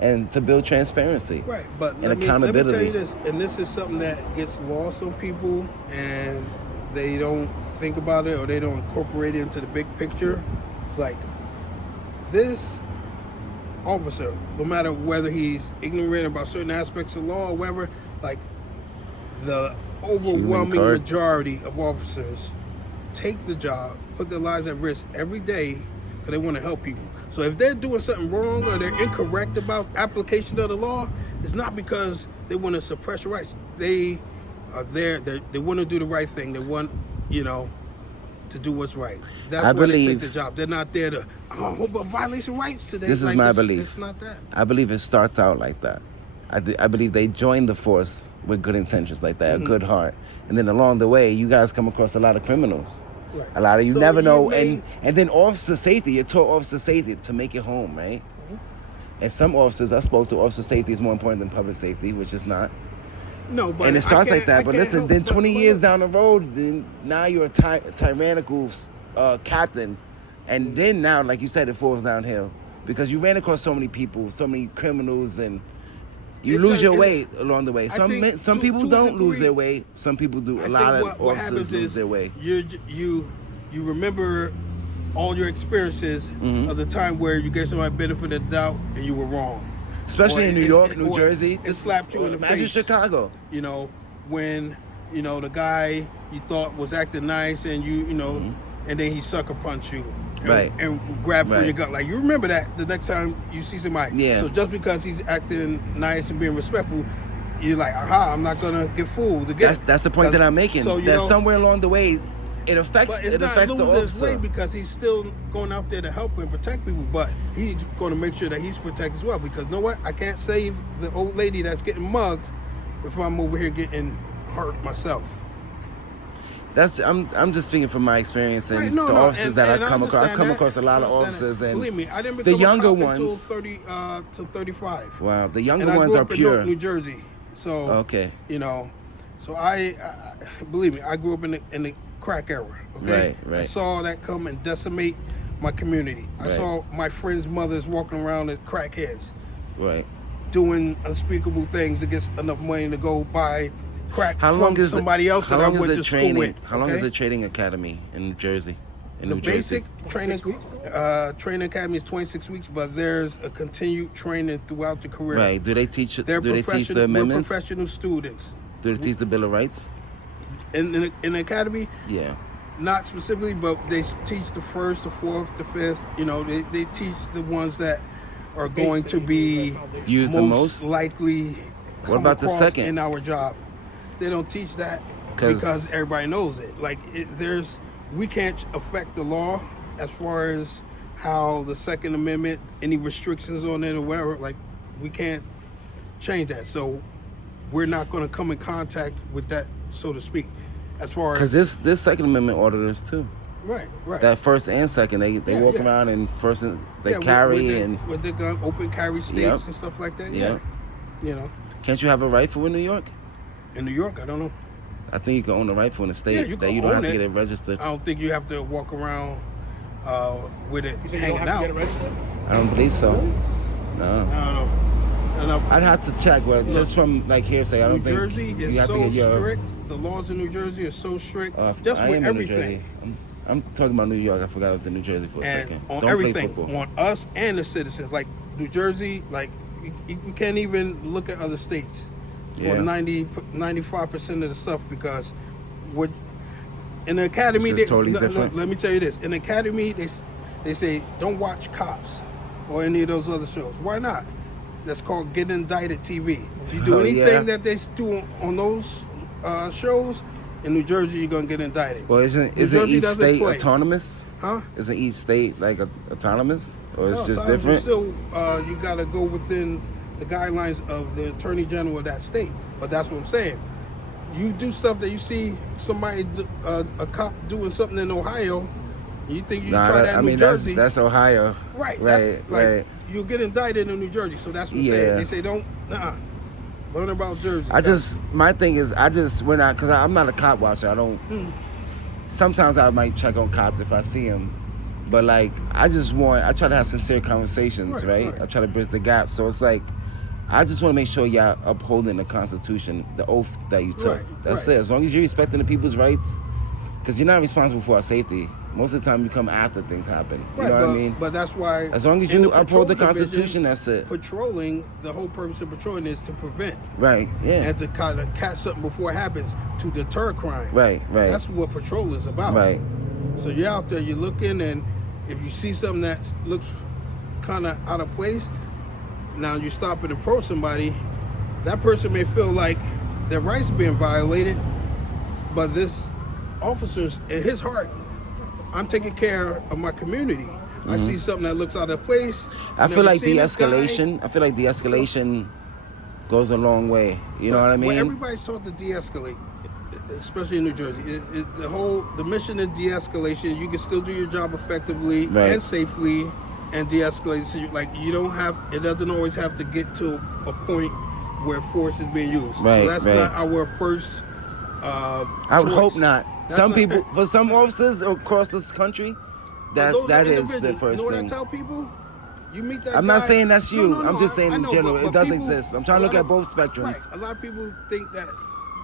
and to build transparency. Right, but and let me tell accountability. you this, and this is something that gets lost on people, and they don't think about it or they don't incorporate it into the big picture. It's like this officer, no matter whether he's ignorant about certain aspects of law or whatever, like the overwhelming card. majority of officers take the job, put their lives at risk every day because they want to help people. So if they're doing something wrong or they're incorrect about application of the law, it's not because they want to suppress your rights. They are there. They want to do the right thing. They want, you know, to do what's right. That's I why they take believe- the job. They're not there to, oh, hope I'm violating rights today. This is Like, my it's- belief. It's not that. I believe it starts out like that. I believe they join the force with good intentions like that, a good heart. And then along the way, you guys come across a lot of criminals. Right. A lot of you So never you know. may- And then officer safety, you're taught officer safety to make it home, right? And some officers, I spoke to, officer safety is more important than public safety, which is not. No, but And it starts I like that. can't- But I can't listen, help- then but- 20 but years look, down the road, then now you're a tyrannical captain. And then now, like you said, it falls downhill. Because you ran across so many people, so many criminals, and you It lose does- your it- way along the way. I Some think some to- people to a don't lose degree- their way. Some people do. I A lot think of what officers happens lose is their way. You remember all your experiences Mm-hmm. of the time where you gave somebody benefit of the doubt and you were wrong. Especially Or in New it- York, it- New or Jersey. It slapped you in the Imagine face. Chicago. You know, when you know, the guy you thought was acting nice, and you know, and then he sucker punch you, and, Right. and grab for Right. your gun. Like, you remember that the next time you see somebody. Yeah. So just because he's acting nice and being respectful, you're like, aha, I'm not gonna get fooled again. That's the point that I'm making. So, you that know, somewhere along the way, it affects but it's not the losing his way officer. because he's still going out there to help and protect people, but he's going to make sure that he's protected as well. Because you know what? I can't save the old lady that's getting mugged if I'm over here getting hurt myself. I'm just speaking from my experience and Right, no, the no, officers and that I I come across. I understand come that. across a lot of I understand officers, that. and Believe me, I didn't the become younger a cop until ones. 30 till 35. Wow, the younger And I ones grew are up in pure. Newark, New Jersey. So Okay. you know, so I believe me, I grew up in the crack era. Okay, Right. I saw that come and decimate my community. I Right. saw my friends' mothers walking around as crackheads, Right. doing unspeakable things to get enough money to go buy crack How long from is somebody else how that I long is went the to training? school with. How long is okay? the training academy in New Jersey? In The New Jersey. basic training academy is 26 weeks, but there's a continued training throughout the career. Right. Do they teach? They're Do they teach professional. the We're amendments? professional students. Do they teach the Bill of Rights? In the academy, Yeah. not specifically, but they teach the first, the fourth, the fifth. You know, they teach the ones that are going to be Use the most? likely What come about the across second? in our job. They don't teach that 'Cause- because everybody knows it. Like we can't affect the law as far as how the Second Amendment, any restrictions on it or whatever. Like, we can't change that. So we're not going to come in contact with that, so to speak. As far Because as this Second Amendment auditors too. right. That first and second, they Yeah, walk yeah. around and first they Yeah, carry with and with the gun, open carry states Yep. and stuff like that. Yep. Yeah, you know, can't you have a rifle in New York? in New York, I don't know. I think you can own a rifle in the state Yeah, you that can you don't have own to it. get it registered. I don't think you have to walk around with it You said you hanging don't have out. to get it registered? I don't believe so. No. I don't know. I don't know. I'd have to check, but just from like hearsay, I don't New think Jersey is you have so to get your. strict. The laws in New Jersey are so strict. Just I with am in New Jersey. everything. I'm talking about New York. I forgot I was in New Jersey for a And second. on Don't everything, play football. on us and the citizens. Like New Jersey, like you can't even look at other states for Yeah. 95% of the stuff because what in the academy, It's just totally different. let me tell you this: in the academy, they say don't watch Cops or any of those other shows. Why not? That's called Get Indicted TV. You do Oh, anything yeah. that they do on those shows in New Jersey, you're gonna get indicted. Well, isn't Jersey each doesn't state play. autonomous? Huh? Isn't each state like autonomous, or it's No, just sometimes you different? Still, you gotta go within the guidelines of the Attorney General of that state. But that's what I'm saying. You do stuff that you see somebody, a cop doing something in Ohio, you think you try that in New Jersey. that's Ohio. Right. Right. That's, like, Right. you'll get indicted in New Jersey. So that's what I'm Yeah. saying. They say don't, learn about Jersey. My thing is, when because I'm not a cop watcher. I don't. Sometimes I might check on cops if I see them, but like I try to have sincere conversations, right? I try to bridge the gap. So it's like, I just want to make sure y'all upholding the Constitution, the oath that you took. That's it. As long as you're respecting the people's rights, because you're not responsible for our safety. Most of the time, you come after things happen. You know what I mean? But that's why. As long as in you the uphold the patrol Constitution, division, that's it. Patrolling, the whole purpose of patrolling is to prevent. Right. Yeah. And to kind of catch something before it happens, to deter crime. Right. Right. That's what patrol is about. Right. So you're out there, you're looking, and if you see something that looks kind of out of place, now you stop and approach somebody, that person may feel like their rights are being violated, but this officer's, in his heart, I'm taking care of my community. I see something that looks out of place. I feel like de-escalation. I feel like de-escalation goes a long way. You know what I mean? Well, everybody's taught to de-escalate, especially in New Jersey. The mission is de-escalation. You can still do your job effectively and safely, and de-escalate. So you don't have. It doesn't always have to get to a point where force is being used. Right, so that's not our first. I would hope not. For some officers across this country, that is the first you know thing. What I tell people? You meet that I'm guy, not saying that's you. No, I'm just saying I in know, general, but it does people- exist. I'm trying to look at both spectrums. Right. A lot of people think that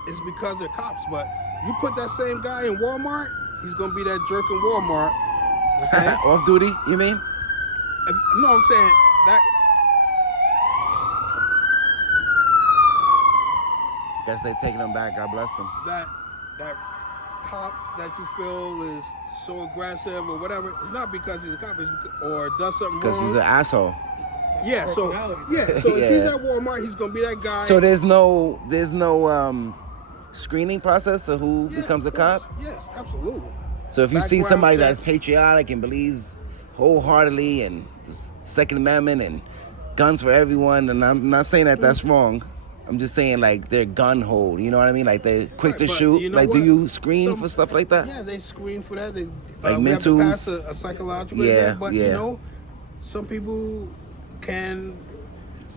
it's because they're cops, but you put that same guy in Walmart, he's gonna be that jerk in Walmart. Okay? Off duty, you mean? No, I'm saying that. Guess they taking them back. God bless them. That that cop that you feel is so aggressive or whatever, it's not because he's a cop, it's because, or does something Because wrong. he's an asshole. Yeah, so Personality. so if he's Yeah. at Walmart, he's gonna be that guy. So there's no screening process to who Yeah, becomes a of course. cop. Yes, absolutely. So if you see Background somebody that's checks. patriotic and believes wholeheartedly in the Second Amendment and guns for everyone, and I'm not saying that that's wrong. I'm just saying like they're gun hold. You know what I mean? Like they're quick Right, to but shoot. you know Like, do what? you screen Some- for stuff like that? Yeah, they screen for that. They Like we have to mentals? pass a psychological Yeah, exam, but yeah. you know, some people can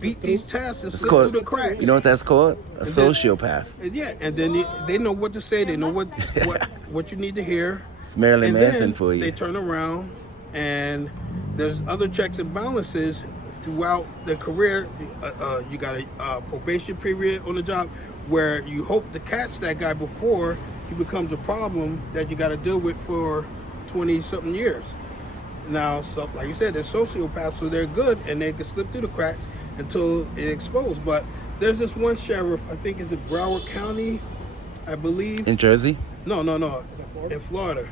beat these tests and It's slip called. through the cracks. You know what that's called? A And then- sociopath. And yeah, and then they know what to say. They know what you need to hear. It's Marilyn And then Manson for you. They turn around, and there's other checks and balances throughout their career. You got a probation period on the job where you hope to catch that guy before he becomes a problem that you got to deal with for 20-something years. Now, so like you said, they're sociopaths, so they're good, and they can slip through the cracks until it's exposed. But there's this one sheriff, I think it's in Broward County, I believe. In Jersey, No, in Florida.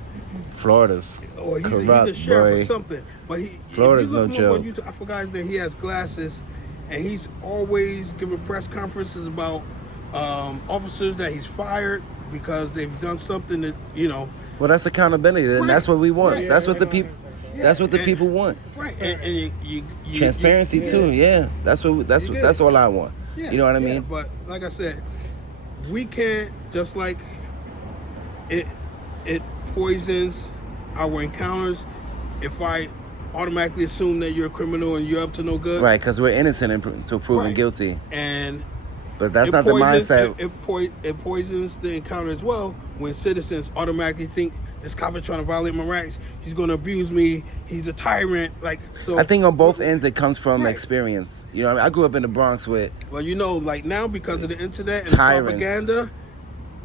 Florida's Or he's corrupt, a sheriff boy. or something. But Florida's if you look no him up on joke. YouTube, I forgot his name. He has glasses, and he's always giving press conferences about officers that he's fired because they've done something that, you know. Well, that's accountability, and Right. that's what we want. Right. That's what the people. Yeah, That's what the and- people want. Right, and you Transparency too. Yeah, that's what. That's You what. get That's it. all I want. Yeah, You know what I yeah, mean? But like I said, we can't, just like it poisons our encounters if I automatically assume that you're a criminal and you're up to no good. Right, because we're innocent until proven Right. guilty. And But that's it not the poisons- mindset. It poisons the encounter as well when citizens automatically think this cop is trying to violate my rights. He's going to abuse me. He's a tyrant. Like so. I think on both ends it comes from Right. experience. You know, what I mean? I grew up in the Bronx with Well, you know, like now because of the internet and Tyrants. propaganda,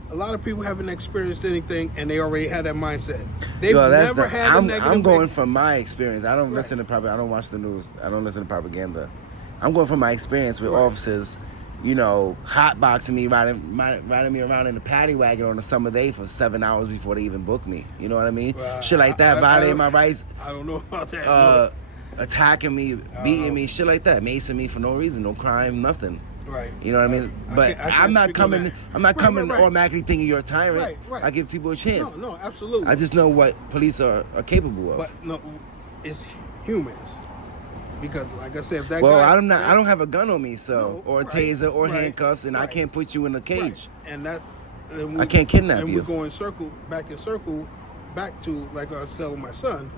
a lot of people haven't experienced anything and they already had that mindset. They've Yo, that's never the, had a negative. I'm going from my experience. I don't listen to propaganda. I don't watch the news. I don't listen to propaganda. I'm going from my experience with officers, you know, hotboxing me, riding me around in the paddy wagon on a summer day for 7 hours before they even book me. You know what I mean? Well, shit like that, violating my rights, I don't know about that. attacking me, beating me, shit like that, macing me for no reason, no crime, nothing. Right. You know what I mean? But can't I'm not speak on coming. that. I'm not Right, coming right, right. automatically thinking you're a tyrant. Right, right. I give people a chance. No, absolutely. I just know what police are capable of. But no, it's humans. Because, like I said, if that Well, guy, I don't have a gun on me, so No, or a right, taser or right, handcuffs, and I right. can't put you in a Right. cage. And that's. And I can't kidnap and you. we're going back in circle, back to like I was telling my son.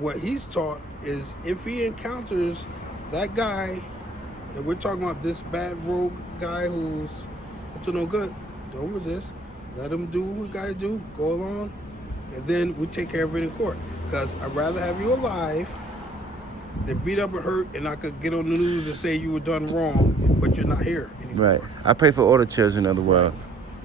What he's taught is if he encounters that guy, that we're talking about, this bad rogue guy who's up to no good, don't resist. Let him do what he got to do. Go along, and then we take care of it in court. Because I'd rather have you alive than beat up and hurt, and I could get on the news and say you were done wrong, but you're not here anymore. Right. I pray for all the children of the world.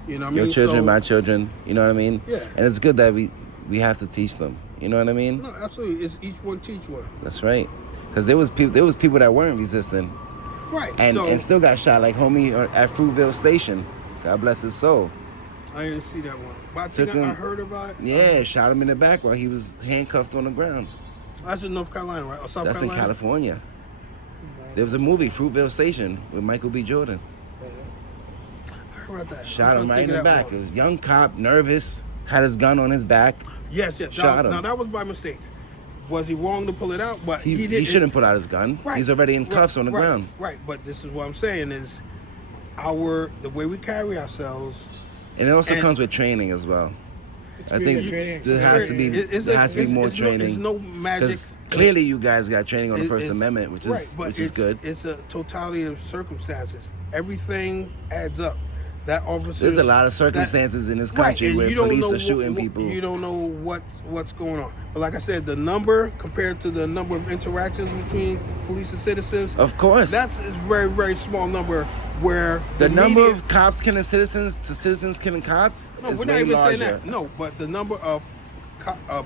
You know what I mean? Your children, So- my children. You know what I mean? Yeah. And it's good that we have to teach them. You know what I mean? No, absolutely. It's each one teach one. That's right. Because there was people that weren't resisting Right. and so still got shot, like homie at Fruitville Station. God bless his soul. I didn't see that one. But I Took think I him- heard about it. Yeah, shot him in the back while he was handcuffed on the ground. That's in North Carolina, right? Or South That's in Carolina? California. There was a movie, Fruitville Station, with Michael B. Jordan. I heard about that. Shot I'm him trying right to in the think of that back. one. It was a young cop, nervous, had his gun on his back. Yes. Shot him. Now that was by mistake. Was he wrong to pull it out? But he He didn't. shouldn't pull out his gun. Right, He's already in right, cuffs on the right, ground. Right. But this is what I'm saying is the way we carry ourselves. And it also And- comes with training as well. I think Training. there has to be more it's training. no magic. Because clearly you guys got training on the First It's- Amendment, which right, is but which is good. It's a totality of circumstances. Everything adds up. That officer. There's a lot of circumstances in this country where police are shooting people. You don't know what's going on. But like I said, the number compared to the number of interactions between police and citizens, Of course. that's a very, very small number. Where The number media, of cops killing citizens to citizens killing cops no, is we're not way even larger. saying that. No, but the number of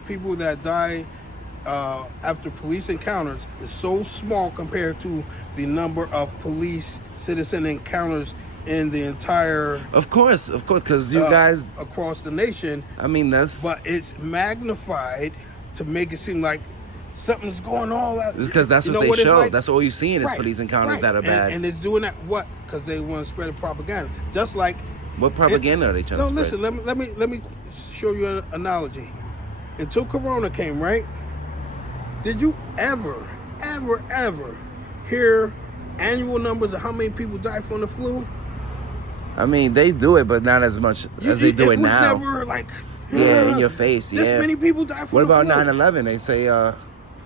people that die after police encounters is so small compared to the number of police citizen encounters in the entire Of course, because you guys. across the nation, I mean, that's but it's magnified to make it seem like something's going on. it's because that's You what know they it's show. like? That's all you're seeing is Right, police encounters right. that are bad. And it's doing that what? Because they want to spread a propaganda. Just like What propaganda are they trying no, to spread? listen. Let me show you an analogy. Until Corona came, right? Did you ever hear annual numbers of how many people died from the flu? I mean, they do it, but not as much as they do it was now. Never like Yeah, in your face. This Yeah. many people died from What the about flu. 9/11? They say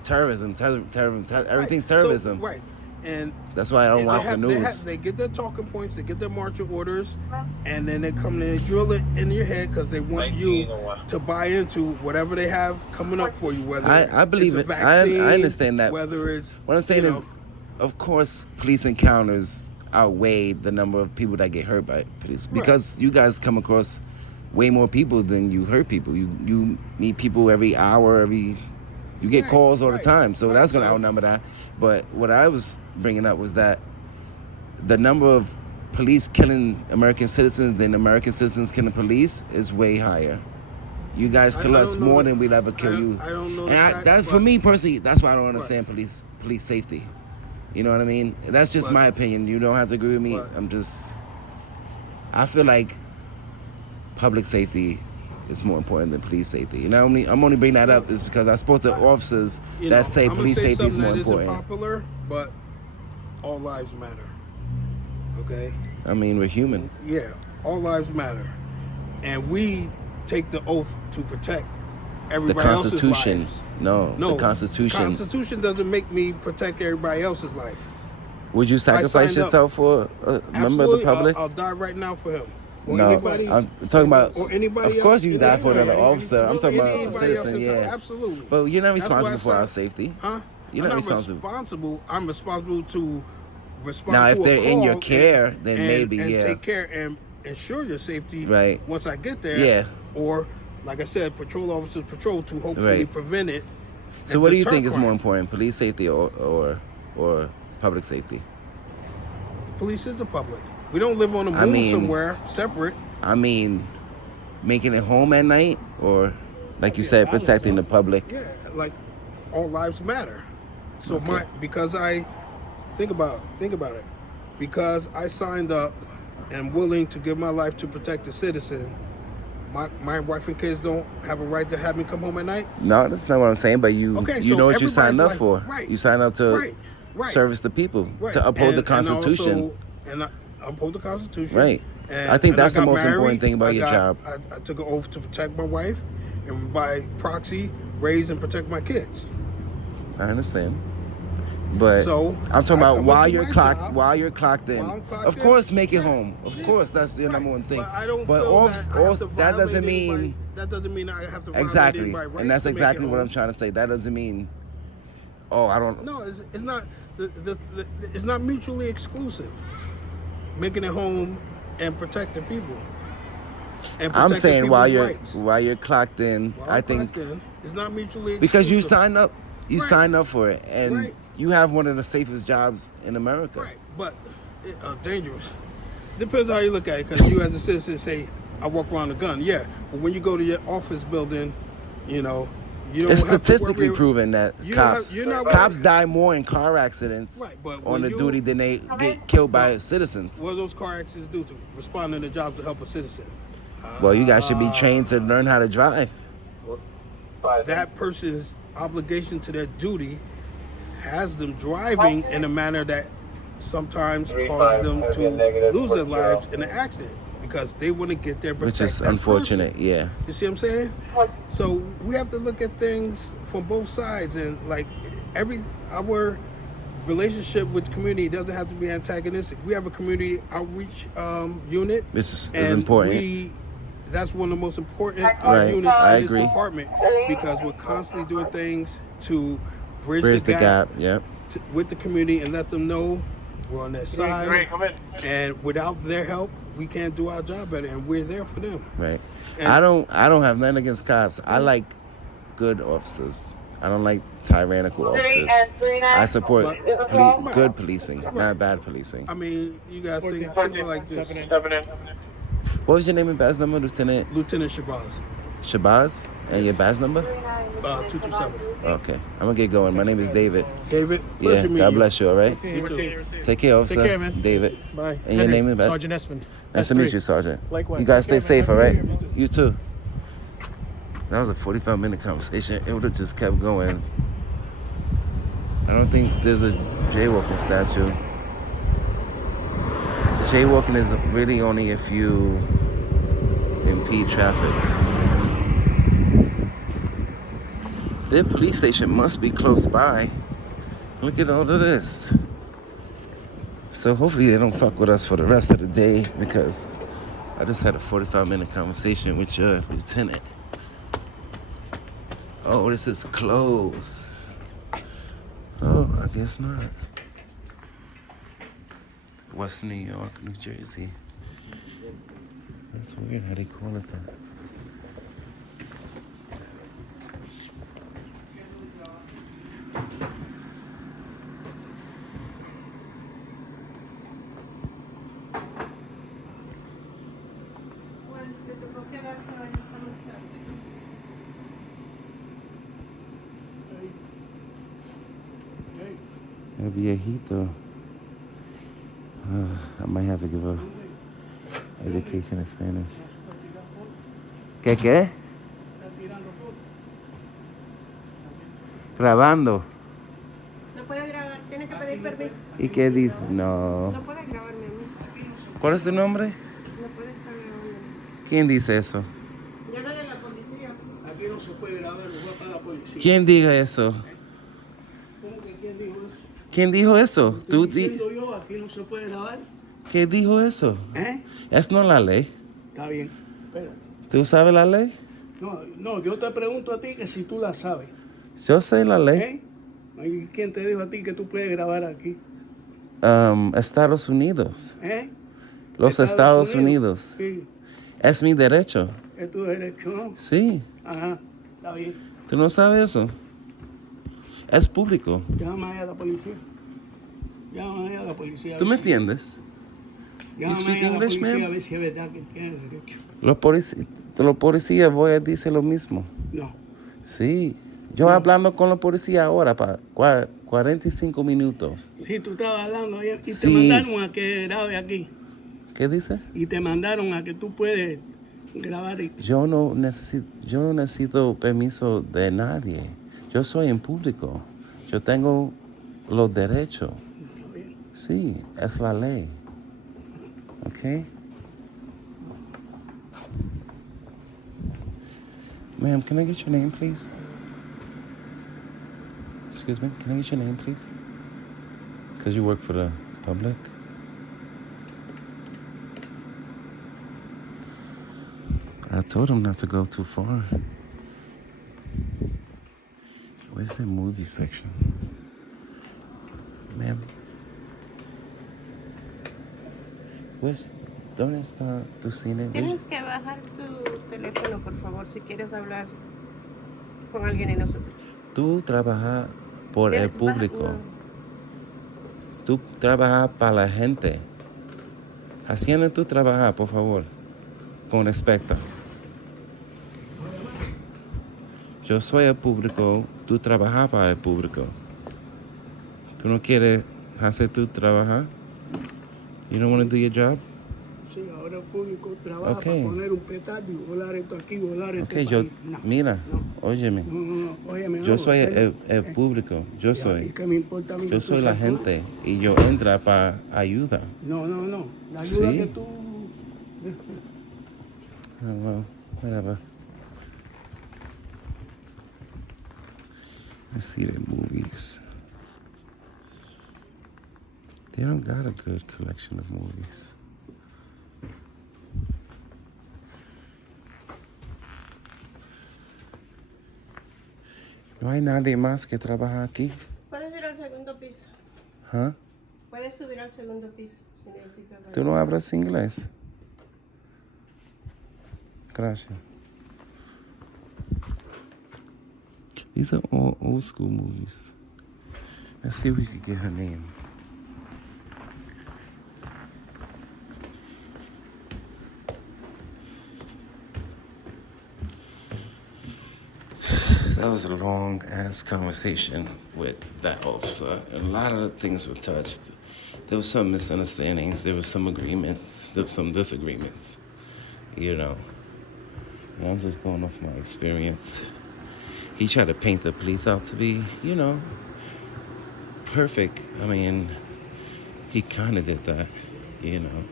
terrorism, everything's Right. terrorism. So, right. And That's why I don't watch the news. They get their talking points, they get their marching orders, and then they come and they drill it in your head because they want you to buy into whatever they have coming up for you. Whether I believe it's a it. I vaccine, understand that. Whether it's What I'm saying you is, know, of course, police encounters outweigh the number of people that get hurt by police because you guys come across way more people than you hurt people. You meet people every hour, you get Right, calls all the right, time, so right, that's going to so- outnumber that. But what I was bringing up was that the number of police killing American citizens than American citizens killing police is way higher. You guys I kill don't us know more the- than we'll ever kill you. I don't know And the fact, that's for but- me personally. That's why I don't understand police safety. You know what I mean? That's just But- my opinion. You don't have to agree with me. but- I feel like public safety is more important than police safety. You know, I'm only bringing that up is because I spoke to officers you know, that say I'm gonna police say safety is something more that isn't important. popular, but all lives matter. Okay. I mean, we're human. Yeah, all lives matter, and we take the oath to protect The everybody else's Constitution. lives. No, No, the Constitution. Constitution doesn't make me protect everybody else's life. Would you sacrifice signed up. yourself for a member of the Absolutely, public? I'll die right now for him. Or No, anybody, I'm talking about. or anybody Of course, else you in die this for another country. officer. I'm talking about a Anybody else citizen. in town, Yeah, absolutely. but you're not That's why responsible I for our said- safety. Huh? You're I'm not not responsible. I'm responsible to respond Now, to if a they're in your call care, then maybe, and yeah. take care and ensure your safety. Right. Once I get there. Yeah. Or, like I said, patrol officers patrol to hopefully Right. prevent it. So, and what do you deter think is crime. more important, police safety or public safety? Police is the public. We don't live on the moon I mean- somewhere separate. I mean, making it home at night, or like you said, protecting the public. Yeah, like all lives matter. So because I think about it, because I signed up and willing to give my life to protect a citizen, my wife and kids don't have a right to have me come home at night. No, that's not what I'm saying. But you Okay, you so know what you signed up everybody's for. life- right, You signed up to right. service the people, Right. to uphold the And Constitution. also, I uphold the Constitution. Right. And, I think and that's the got most important married. thing about your job. I took an oath to protect my wife, and by proxy, raise and protect my kids. I understand. But So, I'm talking I about come while into you're my clocked job, while you're clocked in. while I'm clocked Of in, course, make it yeah, home. Of course, that's your number one thing. But I don't But feel off- that I have off- to that doesn't violate mean anybody- that doesn't mean I have to violate exactly, anybody's rights and that's to make it exactly what home. I'm trying to say. That doesn't mean, oh, I don't. No, it's not. It's not mutually exclusive. Making it home and protecting people. And I'm protecting saying while people's you're rights. clocked in, While I I'm think clocked in, it's not mutually exclusive. because you signed up, Right. signed up for it, and Right. you have one of the safest jobs in America. Right, but dangerous. Depends how you look at it. Because you, as a citizen, say I walk around a gun. Yeah, but when you go to your office building, you know, you don't It's have to statistically worry. proven that You don't cops have- you're not cops worried. die more in car accidents Right, but on when the you- duty than they get killed by citizens. What do those car accidents do to respond to the job to help a citizen? Well, you guys should be trained to learn how to drive. That person's obligation to their duty has them driving in a manner that sometimes causes them to lose their lives in an accident because they want to get there. Which is unfortunate, yeah. You see what I'm saying? So we have to look at things from both sides, and like our relationship with the community doesn't have to be antagonistic. We have a community outreach unit, Which is and important. that's one of the most important Right, units I in this agree. department because we're constantly doing things to bridge the gap, yep. with the community and let them know we're on their side. And without their help, we can't do our job better, and we're there for them. Right. And- I don't have nothing against cops. I like good officers. I don't like tyrannical officers. I support good policing, not bad policing. I mean, you gotta think like this. What was your name and badge number, Lieutenant? Lieutenant Shabazz, Shabazz? And your badge number? 227. Okay, I'm gonna get going. My name is David. David, Yeah, pleasure meeting God you. bless you, all right? You too. Take care, officer. Take care, man. David. Bye. And your name and badge? Sergeant Esmond. Nice to meet you, Sergeant. Likewise. You guys stay Take care, safe, man. all right? You too. That was a 45-minute conversation. It would have just kept going. I don't think there's a jaywalking statute. Jaywalking is really only if you impede traffic. Their police station must be close by. Look at all of this. So hopefully they don't fuck with us for the rest of the day, because I just had a 45-minute conversation with your lieutenant. Oh, this is close. Oh, I guess not. West New York, New Jersey. That's weird how they call it that. El viejito. I might have to give up education in Spanish. ¿Qué? Grabando. No puede grabar, tiene que pedir permiso. ¿Y qué dice? No. No puede grabarme a mí. ¿Cuál es tu nombre? No puede estar grabando. ¿Quién dice eso? Llámale a la policía. Aquí no se puede grabar, lo va para la policía. ¿Quién diga eso? ¿Cómo que quién dijo eso? ¿Quién dijo eso? ¿Tú Estoy diciendo yo, aquí no se puede grabar. ¿Qué dijo eso? ¿Eh? Es no la ley. Está bien, espera. ¿Tú sabes la ley? No, yo te pregunto a ti que si tú la sabes. Yo sé la ley. ¿Eh? ¿Y quién te dijo a ti que tú puedes grabar aquí? Estados Unidos. ¿Eh? Los Estados Unidos. Sí, Es mi derecho. es tu derecho, ¿no? Sí. Ajá, está bien. ¿Tú no sabes eso? Es público. Llámame ahí a la policía. Llámame ahí a la policía. ¿Tú me entiendes? Llámame speak ahí a la English, policía ma'am? a ver si es verdad que tienes derecho. Los policías voy a decir lo mismo. No. Sí. Yo hablando con los policías ahora para 45 minutos. Si tú estabas hablando ayer y Sí. te mandaron a que grabe aquí. ¿Qué dice? Y te mandaron a que tú puedes grabar aquí. Yo no necesito permiso de nadie. Yo soy en público. Yo tengo los derechos. Está bien. Sí, es la ley. Okay? Ma'am, can I get your name, please? Excuse me, can I get your name, please? Because you work for the public. I told him not to go too far. Where's the movie section? Ma'am. ¿Dónde está tu cine? Tienes que bajar tu teléfono, por favor, si quieres hablar con alguien de nosotros. Tú trabajas por el público. No. Tú trabajas para la gente. Haciendo tu trabajo, por favor. Con respeto. Yo soy el público. Tú trabajas para el público. ¿Tú no quieres hacer tu trabajo? You don't want to do your job? Sí, ahora el público trabaja Okay. para poner un petardo y volar esto aquí, volar esto Ok, yo... No, Mira, no. óyeme. No, óyeme. Yo no, soy usted el público. Yo ¿Y soy. qué me importa a mí? Yo soy la gente. Y yo entro para ayuda. No. La ayuda Sí. que tú... Oh, well, whatever. Let's see the movies. They don't got a good collection of movies. ¿No hay nadie más que trabaja aquí? Puedes ir al segundo piso. ¿Ah? Puedes subir al segundo piso si necesitas. ¿Tú no hablas inglés? Gracias. These are all old school movies. Let's see if we could get her name. That was a long ass conversation with that officer. And a lot of the things were touched. There was some misunderstandings. There was some agreements. There was some disagreements. You know. And I'm just going off my experience. He tried to paint the police out to be, you know, perfect. I mean, he kind of did that, you know.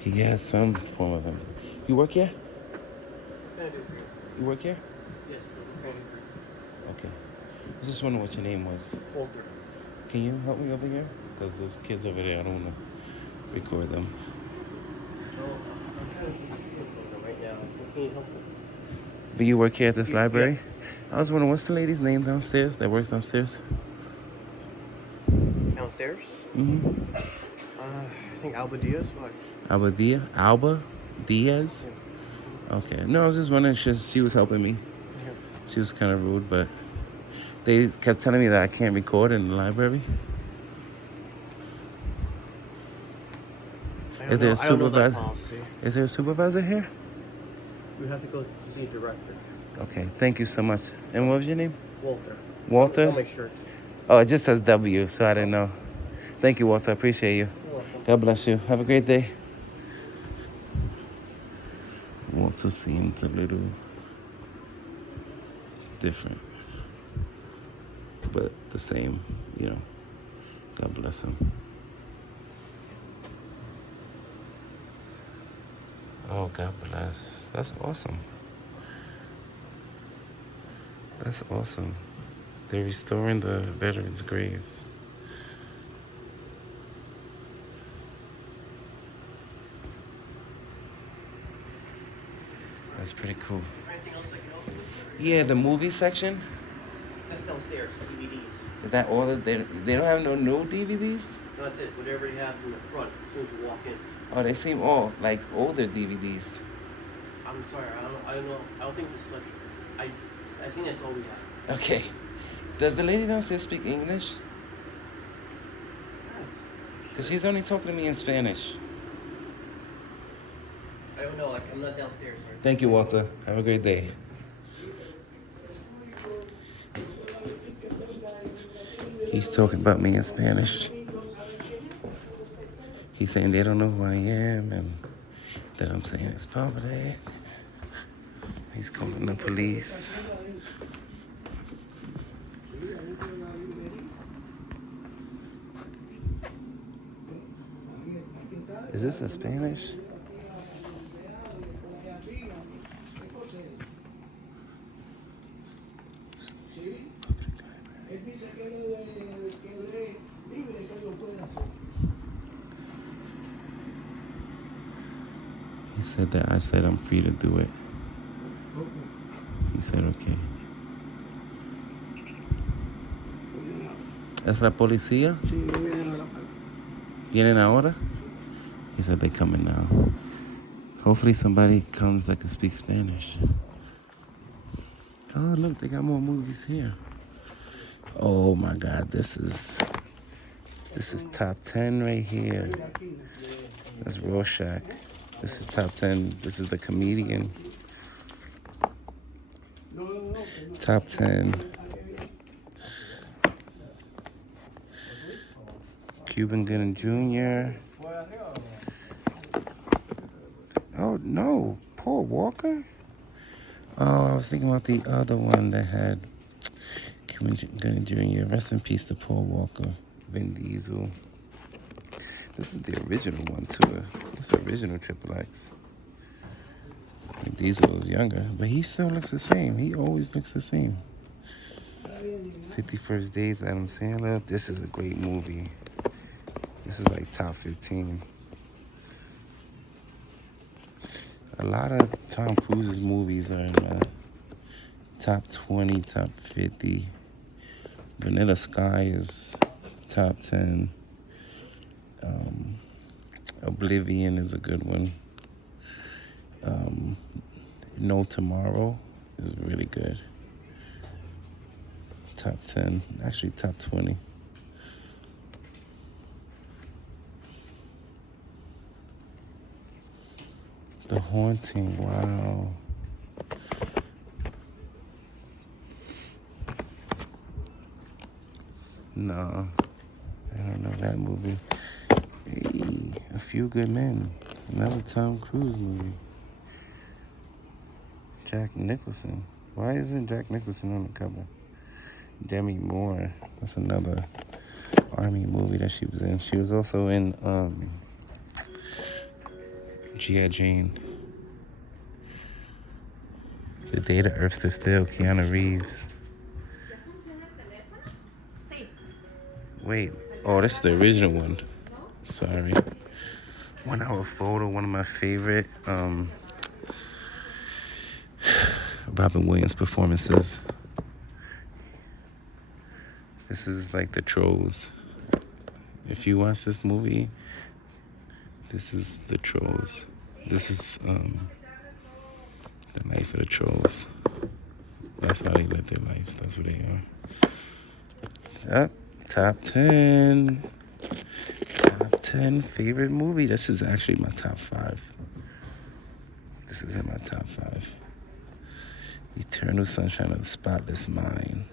He has some form of empathy. You work here? You work here? Yes, Okay. I was just wondering what your name was. Walter. Can you help me over here? Because those kids over there, I don't want to record them. Right now. What can you help with? But you work here at this library? I was wondering, what's the lady's name downstairs that works downstairs? Downstairs? Mm-hmm. I think Alba Diaz. Why? Alba Diaz? Okay. No, I was just wondering, she was helping me. She was kind of rude, but they kept telling me that I can't record in the library. Is there a supervisor? Is there a supervisor here? We have to go to see a director. Okay, thank you so much. And what was your name? Walter. Walter? I'll make sure. Oh, it just says W, so I didn't know. Thank you, Walter. I appreciate you. You're welcome. God bless you. Have a great day. Walter seemed a little different, but the same, you know. God bless him. Oh, God bless. That's awesome. That's awesome. They're restoring the veterans' graves. That's pretty cool. Is there anything else I can help you with? Yeah, the movie section. That's downstairs, DVDs. Is that all that they don't have no new DVDs? No, that's it. Whatever they have in the front as soon as you walk in. Oh, they seem all like older DVDs. I'm sorry, I don't think this much. I think that's all we have. Okay. Does the lady downstairs speak English? Because she's only talking to me in Spanish. I don't know. I'm not downstairs, sir. Thank you, Walter. Have a great day. He's talking about me in Spanish. He's saying they don't know who I am and that I'm saying it's public. He's calling the police. Is this in Spanish? He said that I said I'm free to do it. He said, okay. ¿Es la policía? Sí, vienen ahora. ¿Vienen ahora? He said they're coming now. Hopefully somebody comes that can speak Spanish. Oh, look, they got more movies here. Oh my God, this is top 10 right here. That's Rorschach. This is top 10. This is The Comedian. Top 10. Cuban Gooding Jr. Oh, no. Paul Walker? Oh, I was thinking about the other one that had Cuban Gooding Jr. Rest in peace to Paul Walker. Vin Diesel. This is the original one, too. It's the original Triple X. Vin Diesel was younger, but he still looks the same. He always looks the same. 50 First Dates, Adam Sandler. This is a great movie. This is like top 15. A lot of Tom Cruise's movies are in the top 20, top 50. Vanilla Sky is top 10. Oblivion is a good one. No Tomorrow is really good. top 10, actually top 20. The Haunting, wow. No, I don't know that movie. Hey, A Few Good Men, another Tom Cruise movie. Jack Nicholson. Why isn't Jack Nicholson on the cover? Demi Moore, that's another army movie that she was in. She was also in G.I. Jane. The Day the Earth Stood Still, Keanu Reeves. Wait, oh, this is the original one. Sorry. 1 Hour Photo, one of my favorite Robin Williams performances. This is like the Trolls. If you watch this movie, this is the Trolls. This is the life of the Trolls. That's how they live their lives. That's what they are. Yep, top 10. Top 10 favorite movie. This is actually my top 5. This is in my top 5. Eternal Sunshine of the Spotless Mind.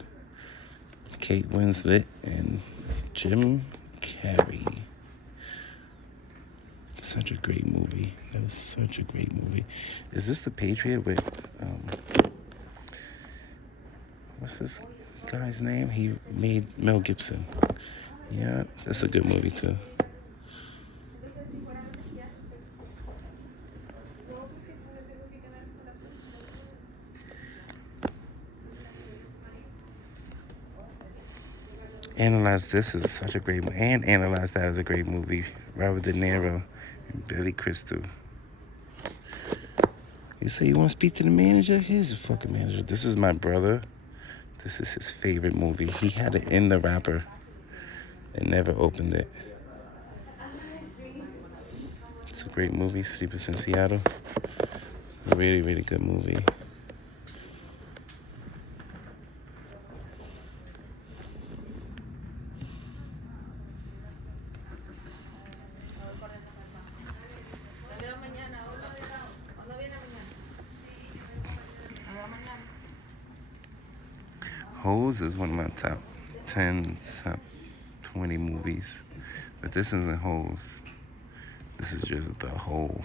Kate Winslet and Jim Carrey. Such a great movie. That was such a great movie. Is this The Patriot with what's this guy's name? He made Mel Gibson. Yeah, that's a good movie too. Analyze This is such a great movie. And Analyze That is a great movie. Robert De Niro and Billy Crystal. You say you want to speak to the manager? Here's the fucking manager. This is my brother. This is his favorite movie. He had it in the wrapper and never opened it. It's a great movie, Sleepless in Seattle. A really, really good movie. Holes is one of my top 10, top 20 movies. But this isn't Holes. This is just The Hole.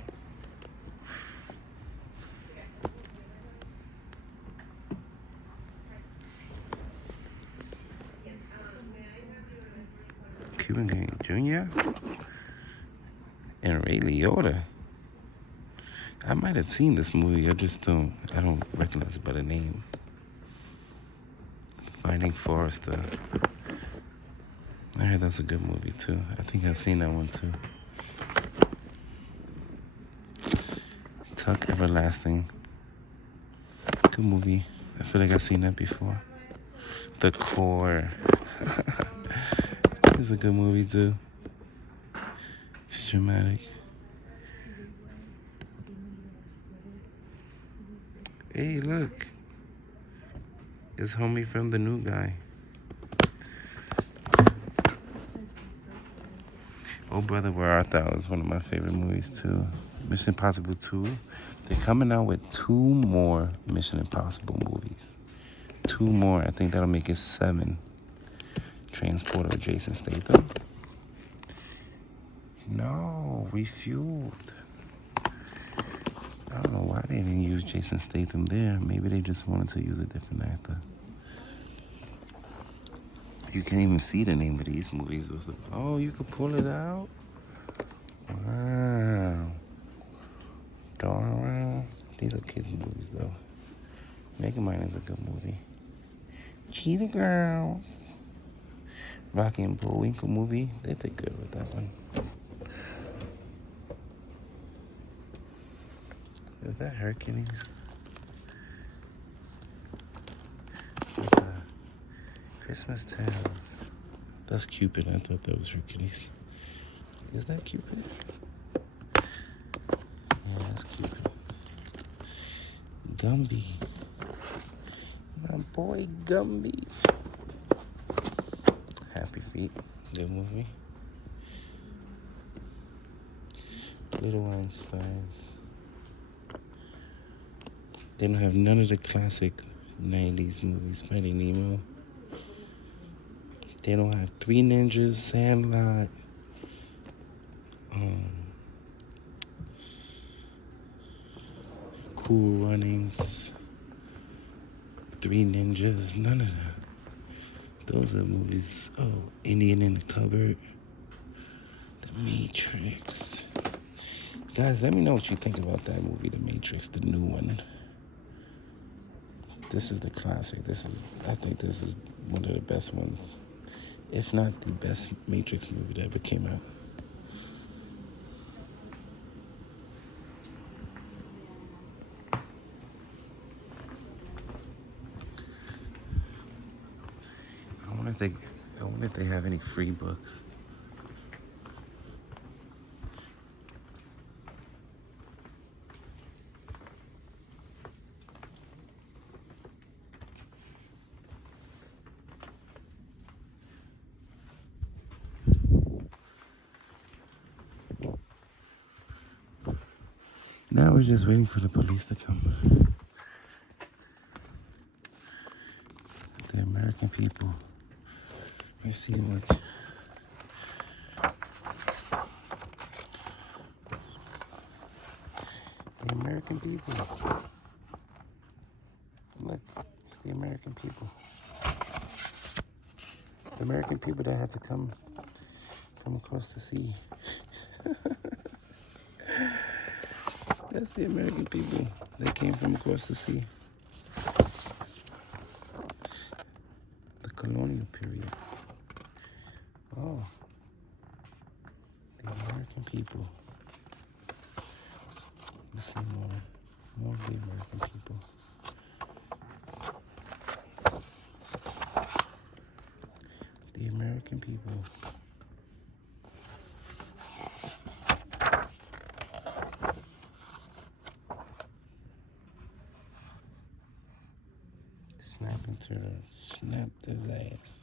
Cuba Gooding Jr. and Ray Liotta. I might have seen this movie. I don't recognize it by the name. Finding Forrester. I heard that's a good movie too. I think I've seen that one too. Tuck Everlasting. Good movie. I feel like I've seen that before. The Core. It's a good movie too. It's dramatic. Hey, look. It's homie from The New Guy. Oh Brother, Where Art Thou is one of my favorite movies too. Mission Impossible 2. They're coming out with 2 more Mission Impossible movies. 2 more. I think that'll make it 7. Transporter with Jason Statham. No, Refueled. I don't know why they didn't use Jason Statham there. Maybe they just wanted to use a different actor. You can't even see the name of these movies. Oh, you could pull it out? Wow. Darn. These are kids' movies, though. Megamind is a good movie. Cheetah Girls. Rocky and Bullwinkle movie. They did good with that one. Is that Hercules? Christmas Tales. That's Cupid. I thought that was Hercules. Is that Cupid? Yeah, that's Cupid. Gumby. My boy Gumby. Feet, good movie. Little Einsteins. They don't have none of the classic 90s movies. Finding Nemo. They don't have Three Ninjas, Sandlot. Cool Runnings. Three Ninjas. None of that. Those are movies. Oh, Indian in the Cupboard. The Matrix. Guys, let me know what you think about that movie, The Matrix, the new one. This is the classic. I think this is one of the best ones. If not the best Matrix movie that ever came out. I wonder if they have any free books. Now we're just waiting for the police to come. The American people. Let's see what. The American people. Look, it's the American people. The American people that had to come across the sea. That's the American people that came from across the sea. The colonial period. Oh, the American people. Let's see more of the American people. The American people. Snapping through the snapped his ass.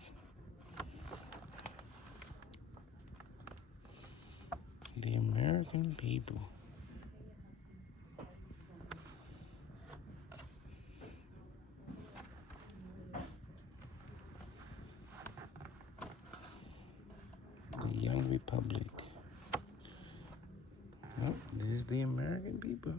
The American people. The young republic. Oh, there's the American people.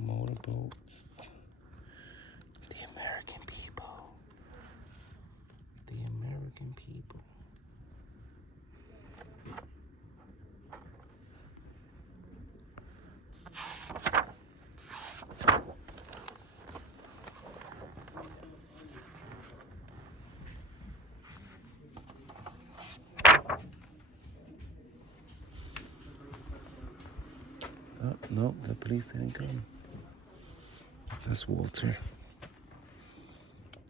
Motorboats. The American people. The American people. Oh, no, the police didn't come. That's Walter.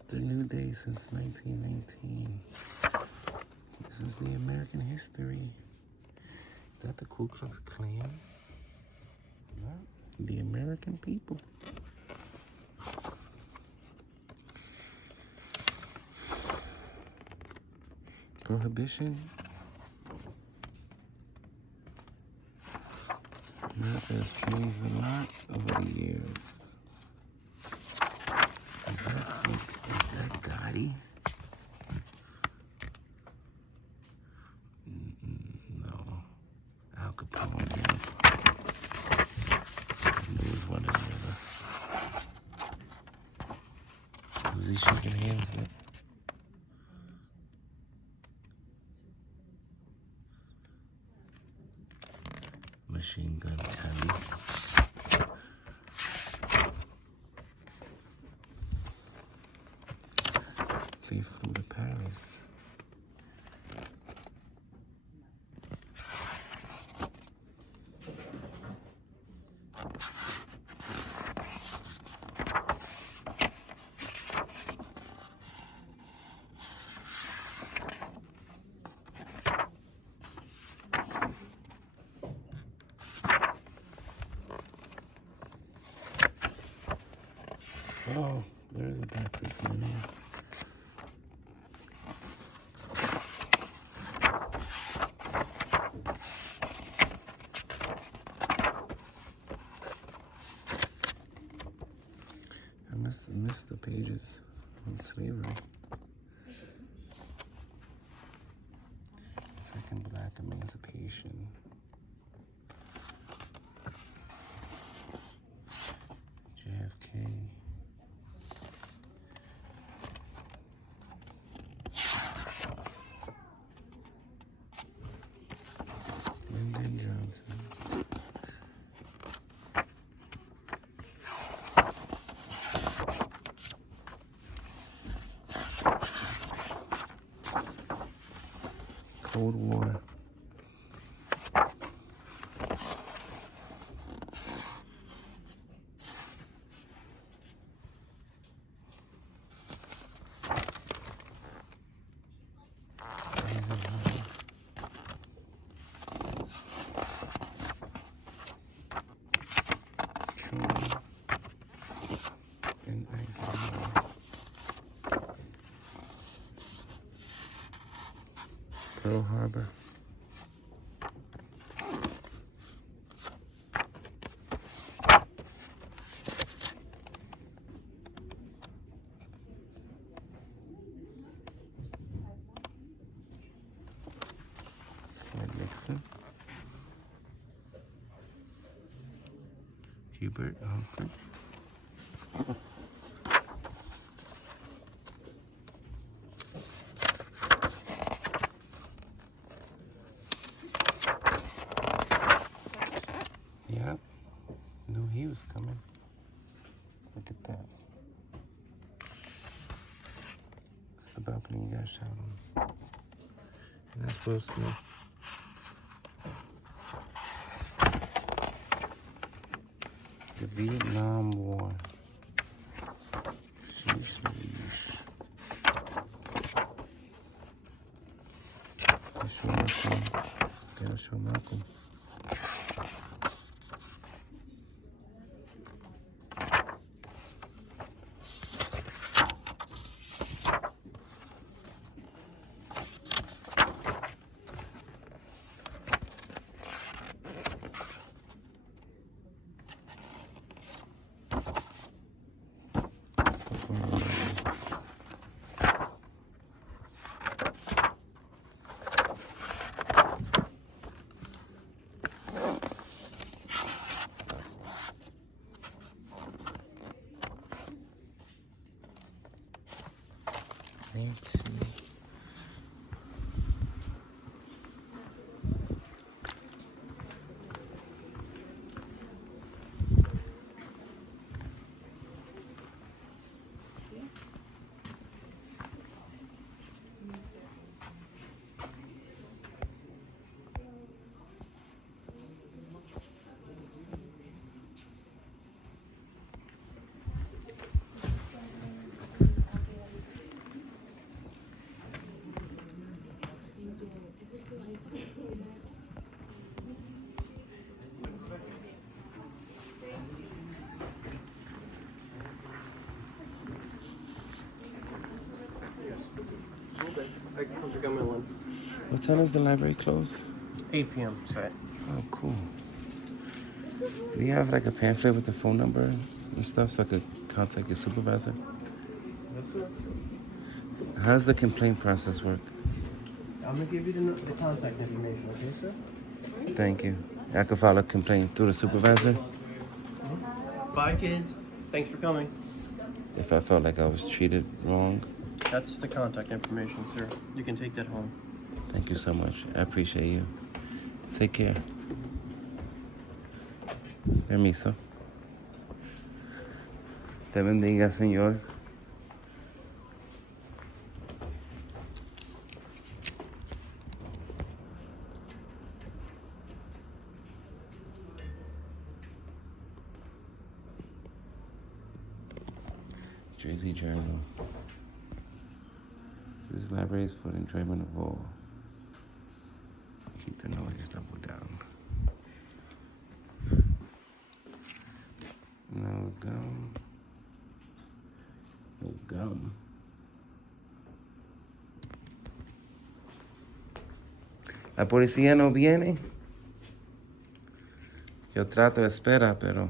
The new day since 1919. This is the American history. Is that the Ku Klux Klan? No, the American people. Prohibition. America has changed a lot over the years. Is that Gotti? No. Al Capone, yeah. It was one or the other. Who's he shaking hands with? Machine Gun Kelly. They flew to Paris. Oh, there is a black person in here. I must have missed the pages on slavery. Second black emancipation. JFK. Lyndon Johnson. Cold War. Pearl Harbor. Slide Nixon. Hubert Humphrey. Yep, knew he was coming. Look at that. It's the balcony you guys shot on. And that's Will Smith. The Vietnam War. Sheesh, sheesh. Let's show Malcolm. Gotta show Malcolm. What time is the library closed? 8 p.m. Sorry. Oh, cool. Do you have like a pamphlet with the phone number and stuff so I could contact your supervisor? Yes, sir. How does the complaint process work? I'm gonna give you the contact information, okay, sir? Thank you. I could file a complaint through the supervisor Bye, kids. Thanks for coming. if I felt like I was treated wrong. That's the contact information, sir. You can take that home. Thank you so much. I appreciate you. Take care. Permiso. Te bendiga, señor. Jersey Journal. This library is for the enjoyment of all. Keep the noise level down. No gum. dumb. La policía no viene. Yo trato de esperar, pero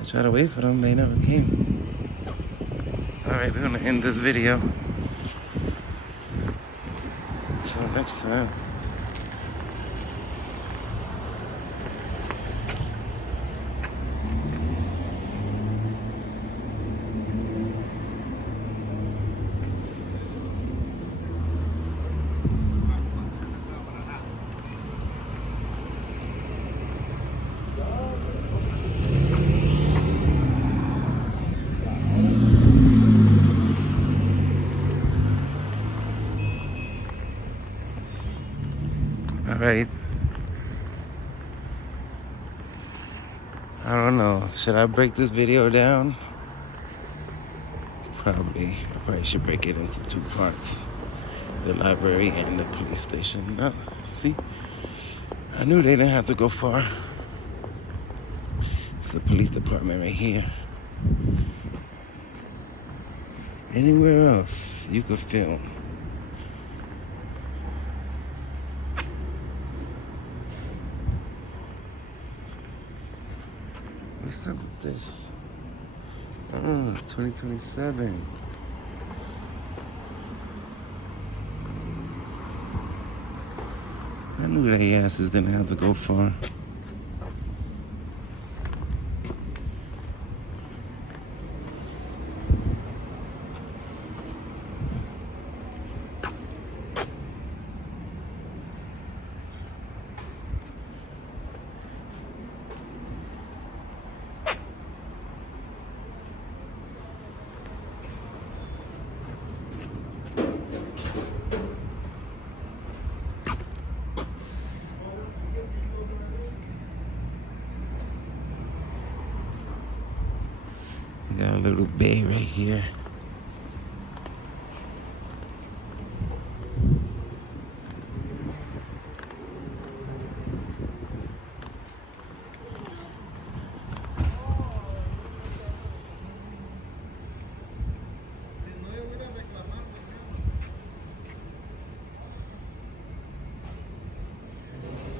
I tried to wait for them. They never came. All right, we're gonna end this video. Until next time. Alright. I don't know. Should I break this video down? Probably. I probably should break it into 2 parts. The library and the police station. No, see? I knew they didn't have to go far. It's the police department right here. Anywhere else you could film. What's up with this? 2027. I knew they asses didn't have to go far. Got a little bay right here.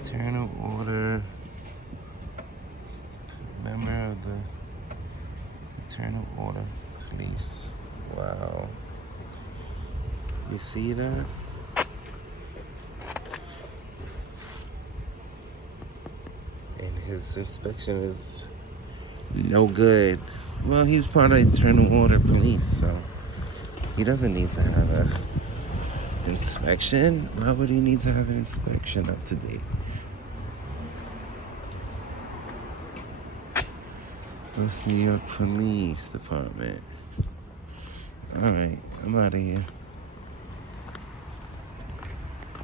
Eternal Order. Member of the Eternal Order Police. Wow. You see that? And his inspection is no good. Well, he's part of Eternal Order Police, so he doesn't need to have a inspection. Why would he need to have an inspection up to date? West New York Police Department. All right, I'm out of here.